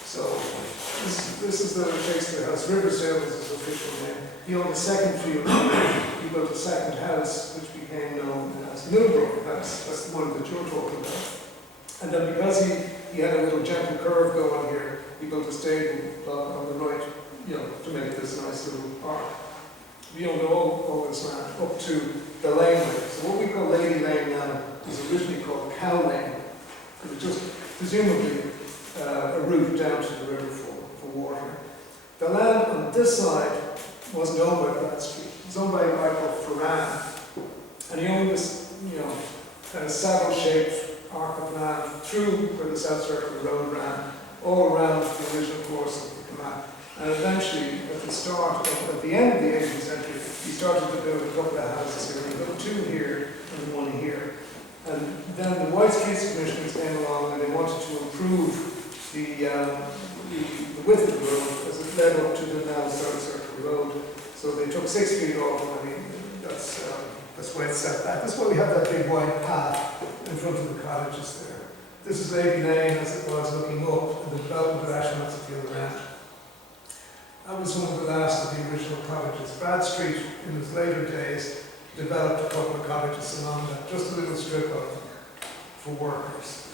So, this is the Shakespeare House. Riversdale was his official name. He owned the second field. He built a second house, which became known as Millbrook House. That's the one that you're talking about. And then because he he had a little gentle curve going here. He built a stable block on the right, to make this nice little park. We owned all this land up to the lane. So what we call Lady Lane now is originally called Cow Lane. It was just presumably a route down to the river for water. The land on this side wasn't owned by Bradstreet. It was owned by a guy called Ferran. And he owned this, kind of saddle-shaped arc of land through where the South Circular Road ran, all around the original course of the canal. And eventually, at the end of the 18th century, he started to build a couple of houses here. He built two here and one here. And then the White Streets Commissioners came along and they wanted to improve the width of the road as it led up to the now South Circular Road. So they took 6 feet off. I mean, that's why it's set back. That's why we have that big wide path in front of the cottages there. This is Lady Lane as it was looking up, and the development of Ashlands at the other end. That was one of the last of the original cottages. Bradstreet, in his later days, developed a couple of cottages along that, just a little strip of them for workers.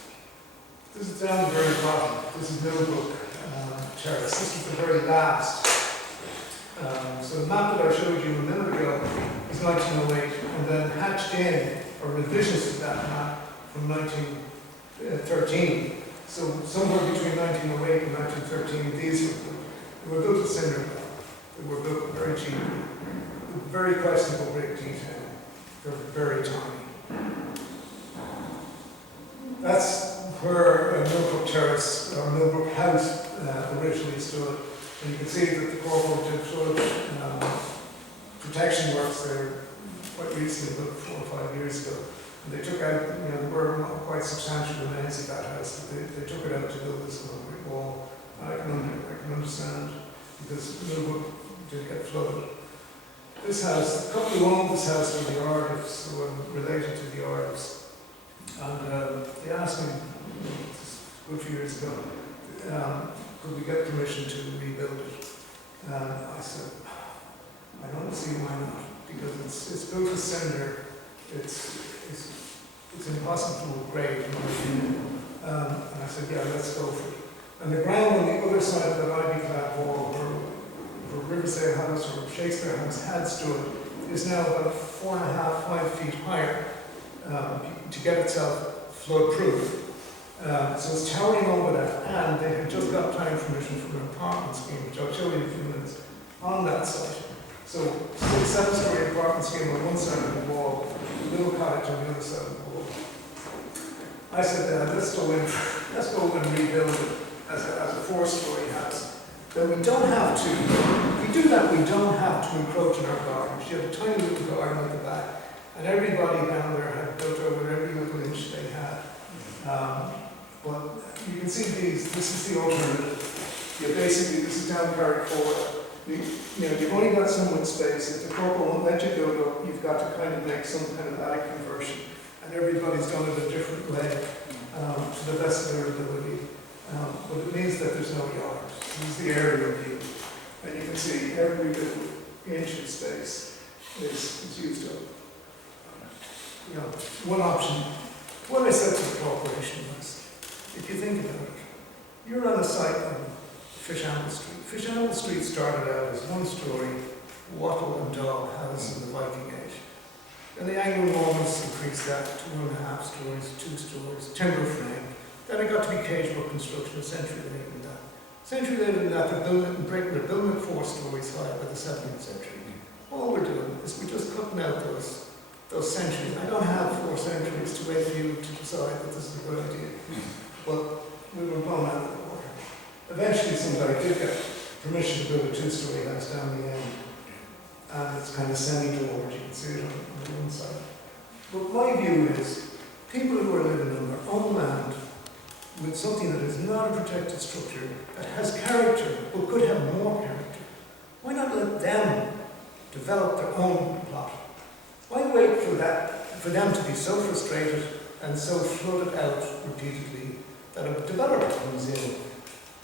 This is down the very bottom. This is Millbrook Terrace. This is the very last. So the map that I showed you a minute ago is 1908, and then hatched in, or revisions to that map from 1913. So somewhere between 1908 and 1913, these were built to cinder. They were built very cheap, with very questionable brick detail. They're very tiny. That's where Millbrook Terrace, or Millbrook House, originally stood. And you can see that the corporal did flood protection works there quite recently, about 4 or 5 years ago. And they took out, there were quite substantial remains of that house. They took it out to build this brick wall. I can understand, because Millbrook did get flooded. This house, the couple who owned this house were the Ardifs, who were related to the Ardifs. And they asked me, a good few years ago, could we get permission to rebuild it? And I said, I don't see why not, because it's built to cinder. It's impossible to grade, in my opinion. And I said, yeah, let's go for it. And the ground on the other side of that ivy-clad wall, where Riversdale House or Shakespeare House had stood, is now about 4.5, 5 feet higher to get itself flood-proof. So it's towering over that, and they had just got planning permission from an apartment scheme, which I'll show you in a few minutes, on that site. So 7-story apartment scheme on one side of the wall, a little cottage on the other side of the wall. I said, let's go and rebuild it as a 4-story house. Then we don't have to, if we do that, we don't have to encroach in our garden. She had a tiny little garden at the back, and everybody down there had built over every little inch they had. But you can see this is the alternative. Basically, this is down Barrack Forward. You've only got so much space. If the corporal won't let you build up, you've got to kind of make some kind of attic conversion. And everybody's done it a different way, to the best of their ability. But it means that there's no yard. This is the aerial view. And you can see every little inch of space is used up. One option. What I said to the corporation was, if you think about it, you're on a site on Fishamble Street. Fishamble Street started out as 1-story wattle and dog house in the Viking Age. And the Anglo-Normans increased that to 1.5 stories, 2 stories, timber frame. Then it got to be cagework construction a century later than that. A century later than that, they're building in Britain, they're building it 4 stories high by the 17th century. All we're doing is we're just cutting out those centuries. I don't have 4 centuries to wait for you to decide that this is a good idea. But we were blown out of the water. Eventually somebody did get permission to build a 2-story house down the end. And it's kind of semi-doored, you can see it on the one side. But my view is, people who are living on their own land with something that is not a protected structure, that has character, but could have more character, why not let them develop their own plot? Why wait for them to be so frustrated and so flooded out repeatedly that a developer comes in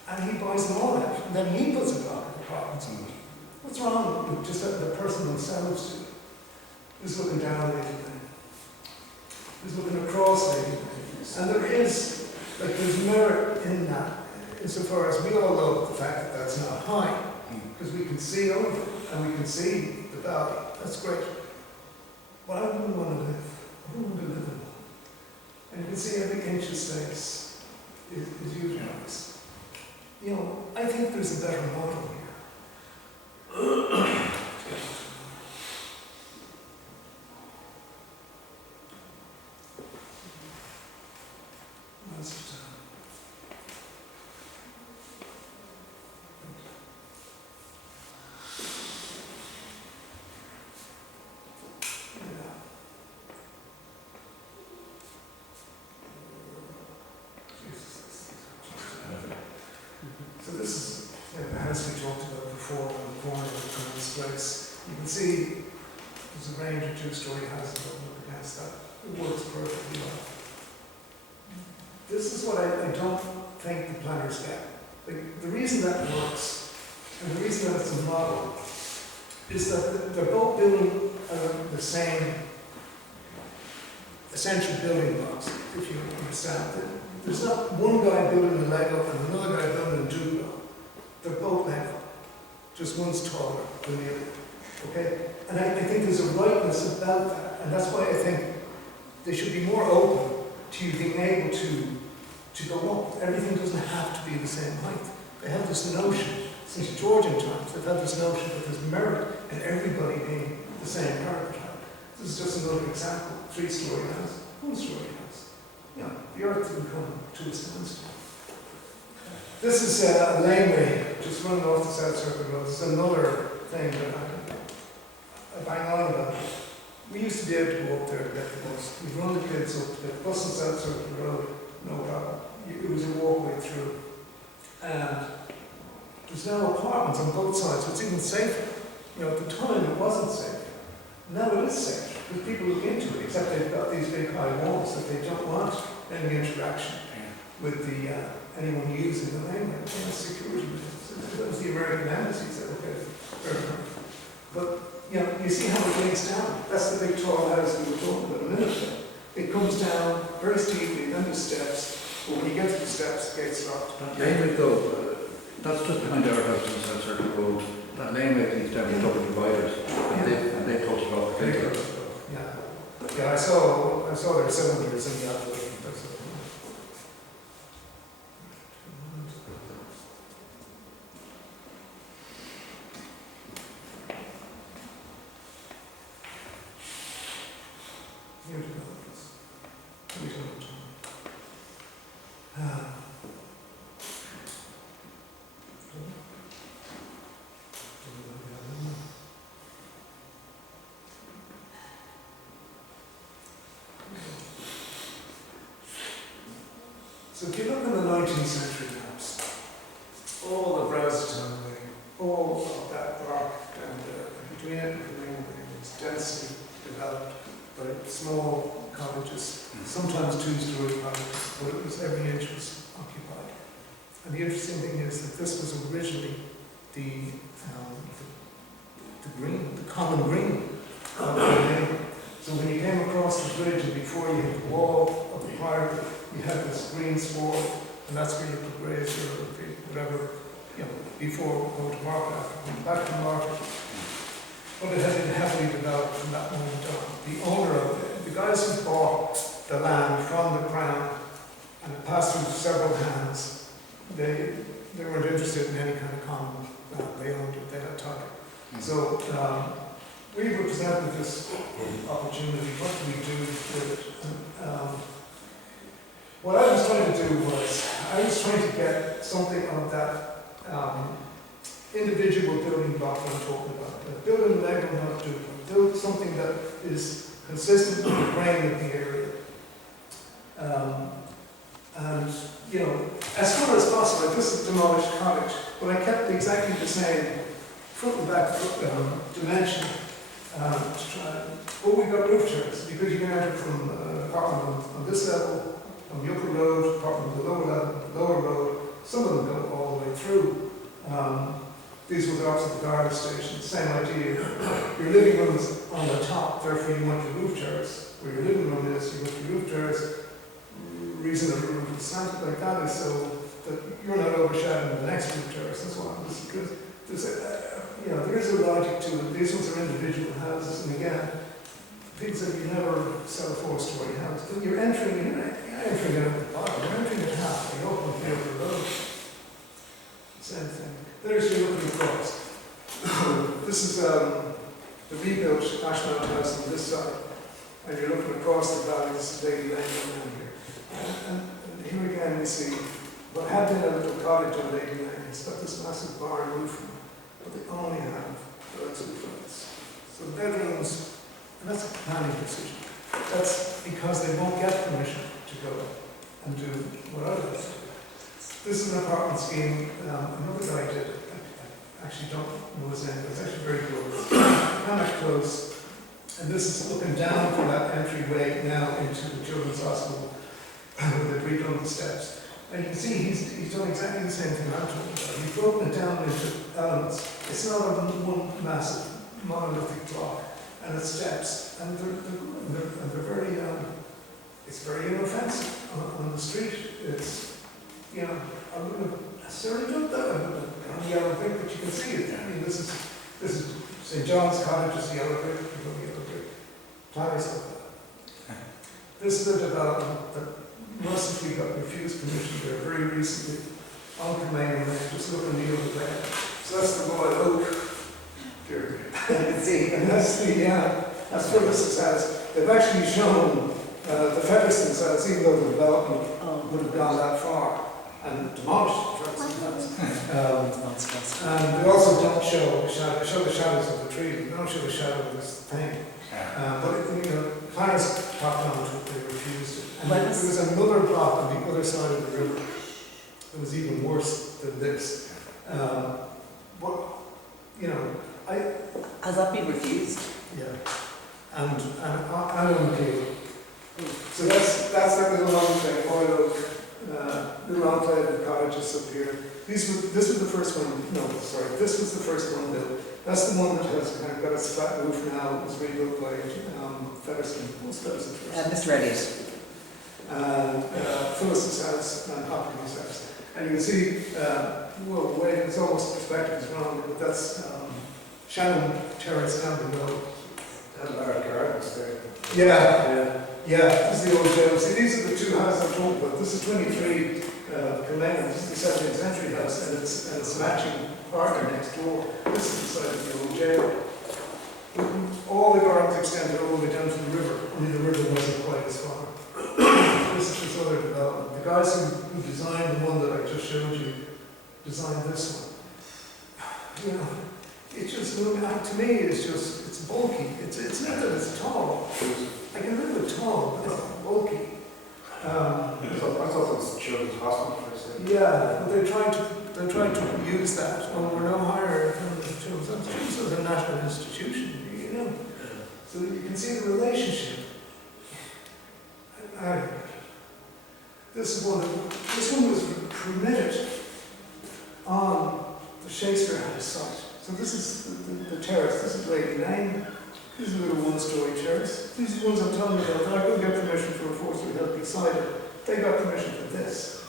and he buys them all out, and then he puts a block of apartments on it? What's wrong with just the person themselves do it? Who's looking down Lady Lane? Who's looking across Lady Lane? And there is like there's merit in that, insofar as we all love the fact that that's not high, because we can see over it, and we can see the valley, that's great. But I wouldn't want to live, I wouldn't want to live in one. And you can see every inch of space is utilized. You know, I think there's a better model here. So this is the house we talked about before on the corner of this place. You can see there's a range of two-story houses that look against that. It works perfectly well. This is what I don't think the planners get. The reason that works, and the reason that it's a model, is that they're both building the same essential building blocks, if you understand. There's not one guy building a Lego and another guy building a Duplo. They're both Lego. Just one's taller than the other. Okay? And I think there's a rightness about that. And that's why I think they should be more open to you being able to go up. Everything doesn't have to be the same height. They have this notion, since Georgian times, they've had this notion that there's merit in everybody being the same parapet height. This is just another example. 3-story house, 1-story house. You know, the earth didn't come to a standstill. This is a laneway just running off the South Circuit Road. This is another thing that I bang on about. We used to be able to go up there to get the bus. We'd run the kids up to get the bus on South Circuit Road, no problem. It was a walkway through. And there's now apartments on both sides, so it's even safer. You know, at the time it wasn't safe. Now it is safe, because people look into it, except they've got these big high walls that they don't want any interaction with anyone using the laneway. And security reasons. That was the American embassy said, okay, fair enough. But you know, you see how it links down. That's the big tall house we were talking about a minute ago. It comes down very steeply, then the steps. But when you get to the steps, the gate's locked. That laneway though, that's just behind our house on South Circuit Road. That laneway leads down to double dividers, and they touch it off the paper. Yeah, I saw their cylinders in the outlet. So if you look in the 19th century maps, all of Browsertown Way, all of that park down there, between it and Kilmainham is densely developed by small cottages, sometimes 2-story cottages, but it was every inch was occupied. And the interesting thing is that this was originally the green, the common green of Kilmainham. So when you came across the bridge and before you hit the wall of the park, you had this green sward, and that's where you could graze your whatever, you know, before going to market, after going back to market. But it had been heavily developed from that moment on. The owner of it, the guys who bought the land from the Crown, and it passed through several hands, they weren't interested in any kind of common land. They owned it, they had title. So we were presented this opportunity. What do we do with it? What I was trying to do was, I was trying to get something of that individual building block that I'm talking about. Build a Lego, not do build something that is consistent with the brain of the area. And, you know, as far as possible, like this is a demolished cottage, but I kept exactly the same front and back dimension to try. But we got roof terrace, because you can enter from an apartment on this level, on the upper road, apartment on the lower level, the lower road. Some of them go all the way through. These were the opposite the guard station, same idea. Your living room is on the top, therefore you want your roof terrace. Where your living room is, you want your roof terrace reason the roof is slanted like that is so that you're not overshadowing the next roof terrace. That's why this is good. There's there is a logic to it. These ones are individual houses, and again, things that you never sell a four-story house. But you're entering it at the bottom. You're entering it halfway up on the upper road. Same thing. There's your looking across. This is the rebuilt Ashmount house on this side, and you're looking across the valley. This is Lady Lane down here. And here again we see what had been a little cottage on Lady Lane. It's got this massive barn roof, but they only have two fronts. So the bedrooms, and that's a planning decision. That's because they won't get permission to go and do what others do. This is an apartment scheme another guy did. I actually don't know his name, but it's actually very good. It's kind of close. And this is looking down from that entryway now into the children's hospital where they've redone the steps. And you can see he's done exactly the same thing I'm talking about. He's broken it down into elements. It's not one massive monolithic block, and it's steps, and they're very it's very inoffensive on the street. It's I wouldn't have necessarily done that on the yellow brick, but you can see it. I mean, this is St. John's Cottage, is the yellow brick, the yellow brick. Planners like that. This is a development that mercifully got refused permission there very recently on Kilmainham Lane, just looking the other way. So that's the Royal Oak here. And that's Phyllis's house. They've actually shown the Featherston's house, even though the development would have gone that far, and demolished the Featherston's house. And they also don't show the shadows of the tree. They don't show the shadow of this thing. But planners popped on to it, they refused it. And there was another block on the other side of the river that was even worse than this. Has that been refused? Yeah. And on appeal. So that's that little enclave, Royal Oak, little enclave of cottages up here. This was the first one. No, sorry, this was the first one built. That's the one that has kind of got its flat roof now. It was rebuilt by Featherston. What's Featherston first? Mr. Elliott. And Phyllis's house and Hopkins' house. And you can see, it's almost perspective is wrong, but that's Shannon Terrace down below. And our gardens there. Yeah, this is the old jail. See, these are the two houses I'm talking about. This is 23 Kilmainham, this is the 17th century house, and it's matching partner next door. This is the side of the old jail. All the gardens extended all the way down to the river, only the river wasn't quite as far. This is this other development. The guys who designed the one that I just showed you designed this one. It's just, to me, it's bulky. It's not that it's tall. I can live with tall, but it's bulky. I thought it was children's hospital for a second. Yeah, but they're trying to use that. Well, we're no higher than the children's hospital. This is a national institution, So you can see the relationship. This one was permitted on the Shakespeare House site. So this is the terrace. This is Lady Lane. This is a little one-story terrace. These are the ones I'm telling you about. I couldn't get permission for a four-story house beside it. They got permission for this.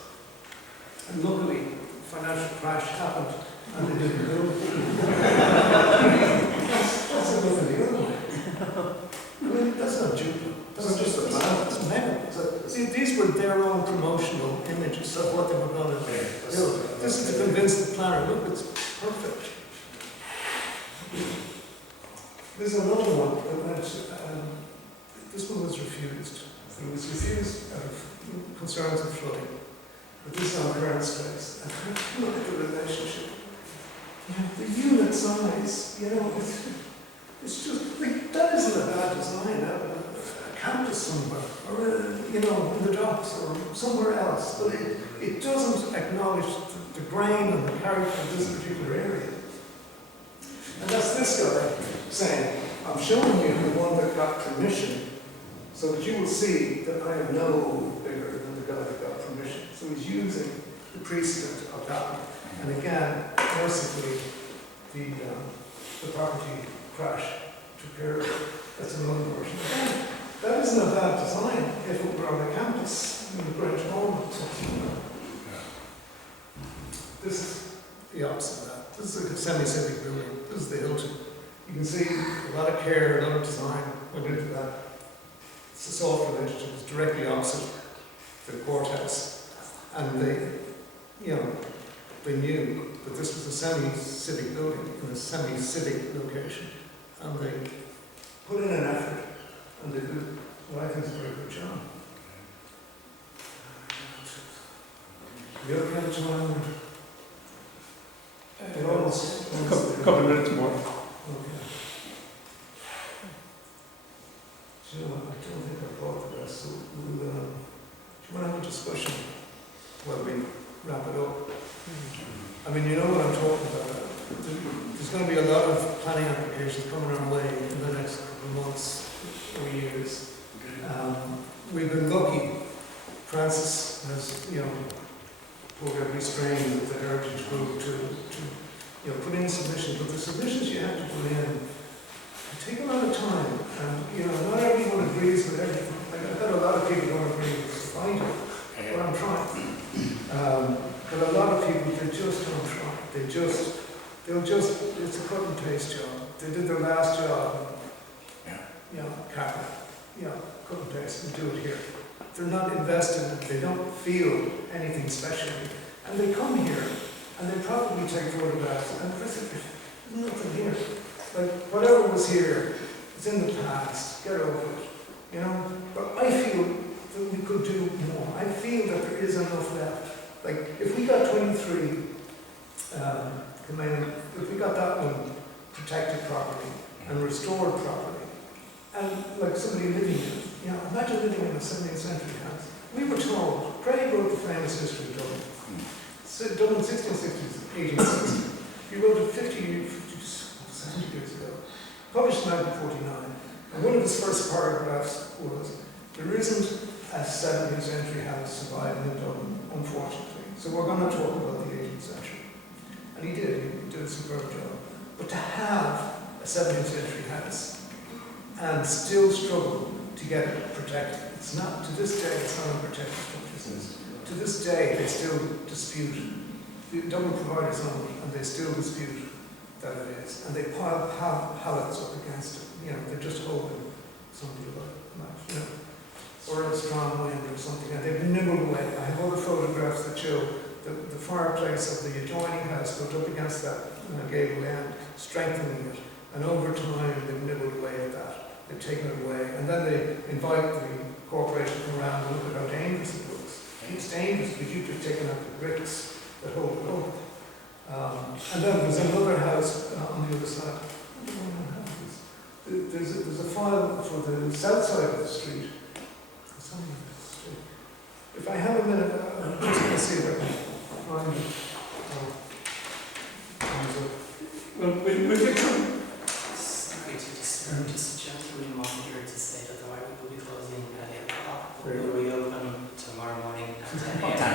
And luckily, financial crash happened and they didn't build it. That's a look at the other way. I mean, that's not Jupiter. That's just a plan. That's mega. See, these were their own promotional images of what they were going to do. This is to convince the planner, look, it's perfect. There's another one that went, this one was refused. It was refused out of concerns of flooding. But this is on current space. And look at the relationship. The unit size, it's just, like, that isn't a bad design. A campus somewhere, or in the docks, or somewhere else. But it doesn't acknowledge the grain and the character of this particular area. And that's this guy saying, I'm showing you the one that got permission, so that you will see that I am no bigger than the guy that got permission. So he's using the precedent of that one. And again, mercifully, the property crash took care of it. That's another version. Again, that isn't a bad design if it were on a campus. in the Grange Home or something. This is the opposite of that. This is a semi-civic building. This is the Hilton. You can see a lot of care, a lot of design went into that. It's a soft relationship. It's directly opposite the courthouse. And they knew that this was a semi-civic building in a semi-civic location. And they put in an effort, and they did what I think is a very good job. The other kind of time, almost. Couple of minutes more. Okay. Do you know what? I don't think I brought the rest, so do you want to have a discussion while we wrap it up? I mean, you know what I'm talking about. There's going to be a lot of planning applications coming our way in the next couple of months or years. We've been lucky. Francis has, restrained the Heritage Group to put in submissions, but the submissions you have to put in take a lot of time, and not everyone agrees with everything. Like, I've had a lot of people who don't agree with what I'm trying. But a lot of people, they just don't try. It's a cut and paste job. They did their last job, cut and paste, and do it here. They're not invested, they don't feel anything special. And they come here, and they probably take photographs, and there's nothing here. Like, whatever was here, it's in the past, get over it, But I feel that we could do more. I feel that there is enough left. Like, if we got 23, if we got that one protected properly and restored properly, and like somebody living in it, imagine living in a 17th century house. We were told, Craig wrote the famous history of Dublin. Dublin, 1660s, 1860s. He wrote it 70 years ago, published in 1949. And one of his first paragraphs was, there isn't a 17th century house surviving in Dublin, unfortunately. So we're going to talk about the 18th century. And he did a superb job. But to have a 17th century house and still struggle to get it protected, it's not, to this day, it's not a protected structure. To this day, they still dispute. The Dublin providers own it, and they still dispute that it is. And they pile pallets up against it. They're just hoping something about it, or a strong wind or something, and they've nibbled away. I have other photographs that show the fireplace of the adjoining house built up against that gable end, strengthening it, and over time they've nibbled away at that. They've taken it away, and then they invite the corporation to come around and look at how dangerous it looks. It's dangerous because you've just taken out the bricks that hold it up. And then there's another house on the other side. There's a file for the south side of the street. If I have a minute, I'm just going to see if I can find it. Well, we'll get some. Sorry to disturb, just a gentleman monitor to say that the library will be closing at 8 o'clock. But we'll reopen tomorrow morning at 10 a.m.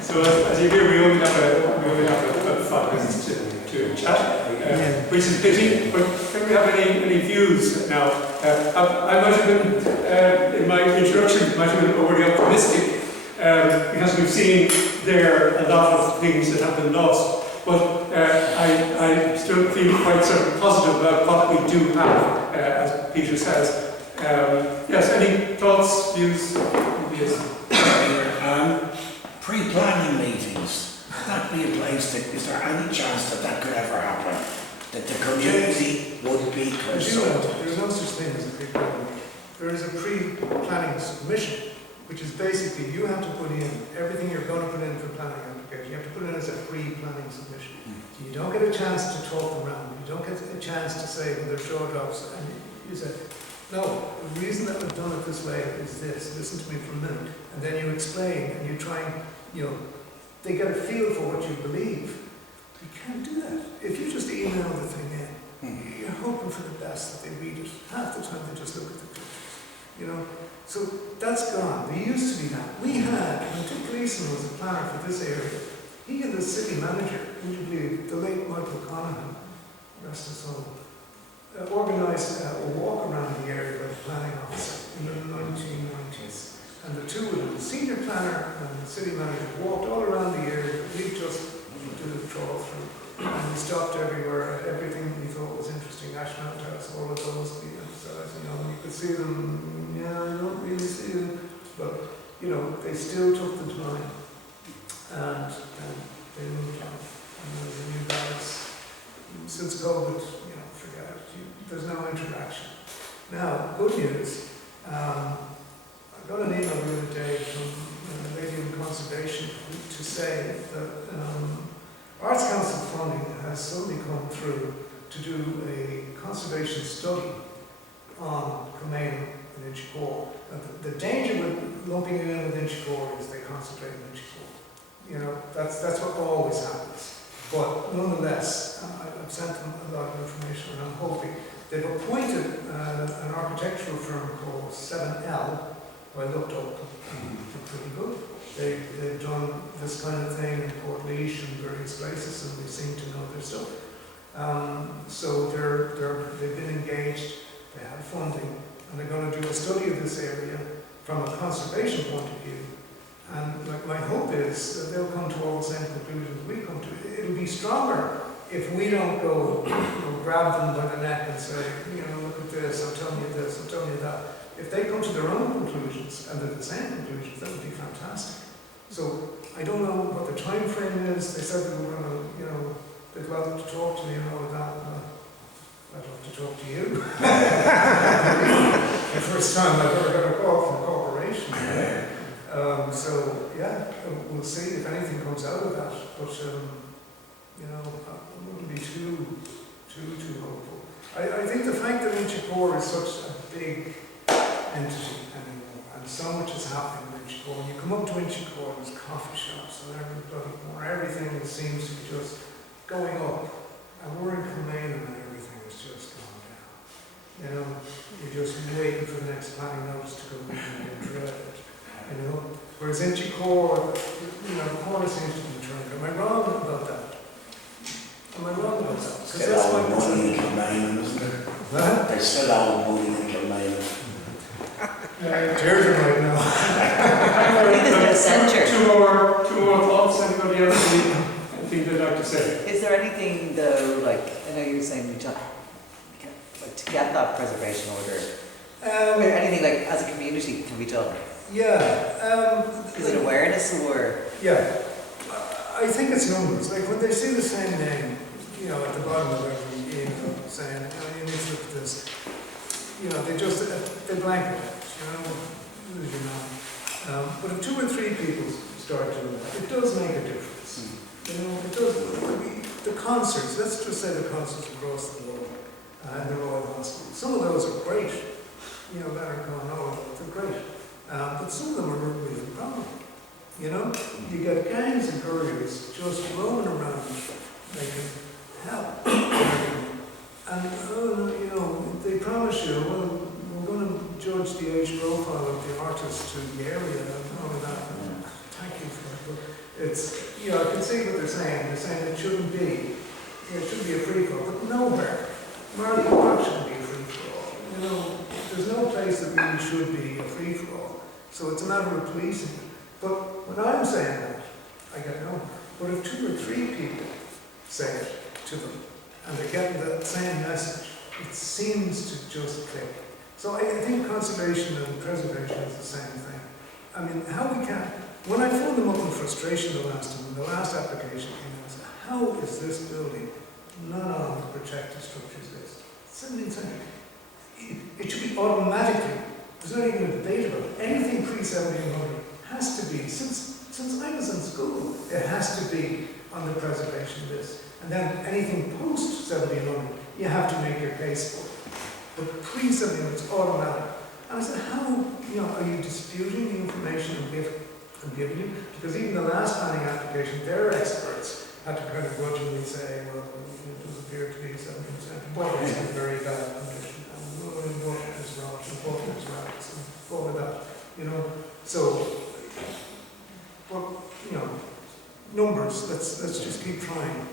So as you hear, we only have about 5 minutes to chat, which is a pity, but can we have any views now? I might have been, in my introduction, might have been overly optimistic, because we've seen there a lot of things that have been lost, but I still feel quite sort of positive about what we do have, as Peter says. Yes, any thoughts, views? Pre-planning meetings, would that be a place that, is there any chance that could ever happen? That the community would be consulted? There's no such thing as a pre-planning meeting. There is a pre-planning submission, which is basically you have to put in everything you're going to put in for planning application. You have to put it in as a pre-planning submission. You don't get a chance to talk around. You don't get a chance to say, well, there's show drops, and you say, no, the reason that we've done it this way is this. Listen to me for a minute. And then you explain, and you try and, they get a feel for what you believe. You can't do that. If you just email the thing in, you're hoping for the best that they read it. Half the time they just look at the pictures, So that's gone. There used to be that. We had, when Dick Gleeson was a planner for this area, he and the city manager, would you believe, the late Michael Keenahan, rest his soul, organised a walk around the area by the planning officer. in the 1990s. And the two of them, the senior planner and the city manager, walked all around the area. We just did a trawl through. And we stopped everywhere at everything we thought was interesting. Ashmount House, all of those, we emphasised, you know, you could see them, yeah, I don't really see them. But, you know, they still took the time. And they moved on. And there was a new Barracks. Since COVID, you know, forget it. There's no interaction. Now, good news. I got an email the other day from a lady in conservation to say that Arts Council funding has suddenly come through to do a conservation study on Kilmainham and Inchicore. The danger with lumping it in with Inchicore is they concentrate on Inchicore. You know, that's what always happens. But nonetheless, I've sent them a lot of information, and I'm hoping they've appointed an architectural firm called 7L, who I looked up. They're pretty good. They've done this kind of thing in Portlaoise and various places, and they seem to know their stuff. So they've been engaged. They have funding, and they're going to do a study of this area from a conservation point of view. And like, my hope is that they'll come to all the same conclusions we come to. It'll be stronger if we don't go, grab them by the neck and say, you know, look at this, I'm telling you this, I'm telling you that. If they come to their own conclusions and they're the same conclusions, that would be fantastic. So I don't know what the time frame is. They said they were going to, you know, they'd love to talk to me and all of that. I'd love to talk to you. The first time I've ever got a call from a corporation. So yeah, we'll see if anything comes out of that. But you know, I wouldn't be too hopeful. I think the fact that Inchicore is such a big entity anymore, and so much is happening in Inchicore. When you come up to Inchicore, there's coffee shops and everything seems to be just going up. And we're in Kilmainham and everything is just going down. You know, you're just waiting for the next planning notice to go in and you dread it. You know, whereas Inchicore, you know, the corner seems to be turned. Am I wrong about that? Am I wrong about that? Because Still that's all my money in Kilmainham, isn't there? Huh? There's still all money in Kilmainham. Tears right now. There's a centre. Two more thoughts, anybody else, anything they'd like to say? Is there anything though, like, I know you were saying, like, to get that preservation order, or anything like as a community can be done? Yeah. Is it awareness or? Yeah. I think it's numbers. Like when they see the same name, you know, at the bottom of every email saying, oh, you need to look at this. You know, they blanket it, you know. But if 2 or 3 people start doing that, it does make a difference. You know, it does. The concerts, let's just say the concerts across the world and the Royal Hospital. Some of those are great. You know, that are going on, they're great. But some of them are really a problem. You know, you get gangs and couriers just roaming around making hell. And, you know, they promise you, well, we're going to judge the age profile of the artist to the area and all of that. Thank you for it. But it's, you know, I can see what they're saying. They're saying it shouldn't be. It should be a free-for-all, but nowhere. Marley Park shouldn't be a free-for-all. You know, there's no place that really should be a free-for-all. So it's a matter of policing it. But when I'm saying that, I get no. But if 2 or 3 people say it to them, and they're getting the same message, it seems to just click. So I think conservation and preservation is the same thing. I mean, how we can, when I phoned them up in frustration the last time, when the last application came in, I said, how is this building not on the protected structures list? 17th century. It should be automatically, there's not even a debate about it. Anything pre-1700 has to be, since I was in school, it has to be on the preservation list. And then anything post-1700, you have to make your case for it. But pre-1700, it's automatic. And I said, how, you know, are you disputing the information I'm giving you? Because even the last planning application, their experts had to kind of grudgingly say, well, it does appear to be 17th century, but it's in very bad condition. And water is rot, and water is rats, and all of that, you know. So, but, you know, numbers, let's just keep trying.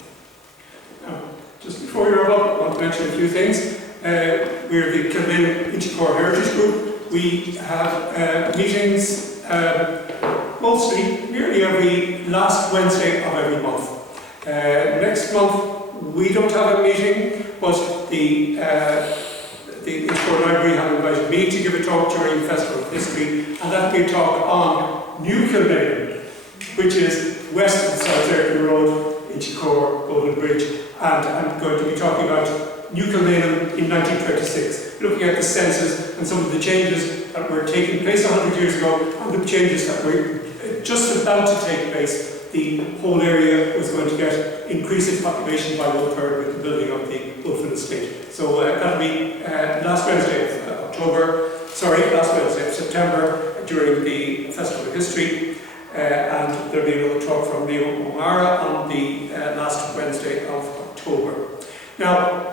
Just before you wrap up, I want to mention a few things. We're the Kilmainham Inchicore Heritage Group. We have meetings mostly, nearly every last Wednesday of every month. Next month we don't have a meeting, but the Inchcore Library have invited me to give a talk during the Festival of History, and that will be a talk on New Kilmainham, which is west of South Ayrton Road, Inchcore, Golden Bridge, and I'm going to be talking about New Kilmainham in 1926, looking at the census and some of the changes that were taking place 100 years ago and the changes that were just about to take place. The whole area was going to get increasing population by 1/3 with the building of the Wolfen Estate. So that'll be last Wednesday of September during the Festival of History. And there'll be another talk from Leo O'Mara on the last Wednesday of October. Now,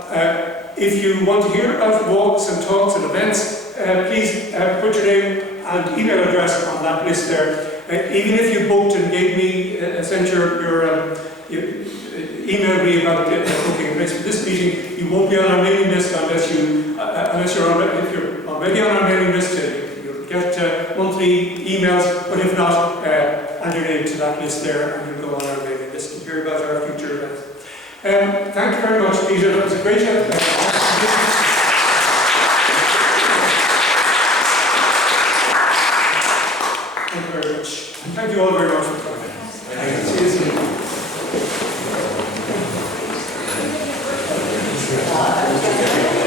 if you want to hear about walks and talks and events, please put your name and email address on that list there. Even if you booked and gave me, sent your email me about booking a place for this meeting, you won't be on our mailing list unless you're already on our mailing list. You'll get monthly emails, but if not, add your name to that list there and you'll go on our mailing list to hear about our future events. Thank you very much, Peter. That was a great event. Thank you very much. And thank you all very much for coming. See you soon.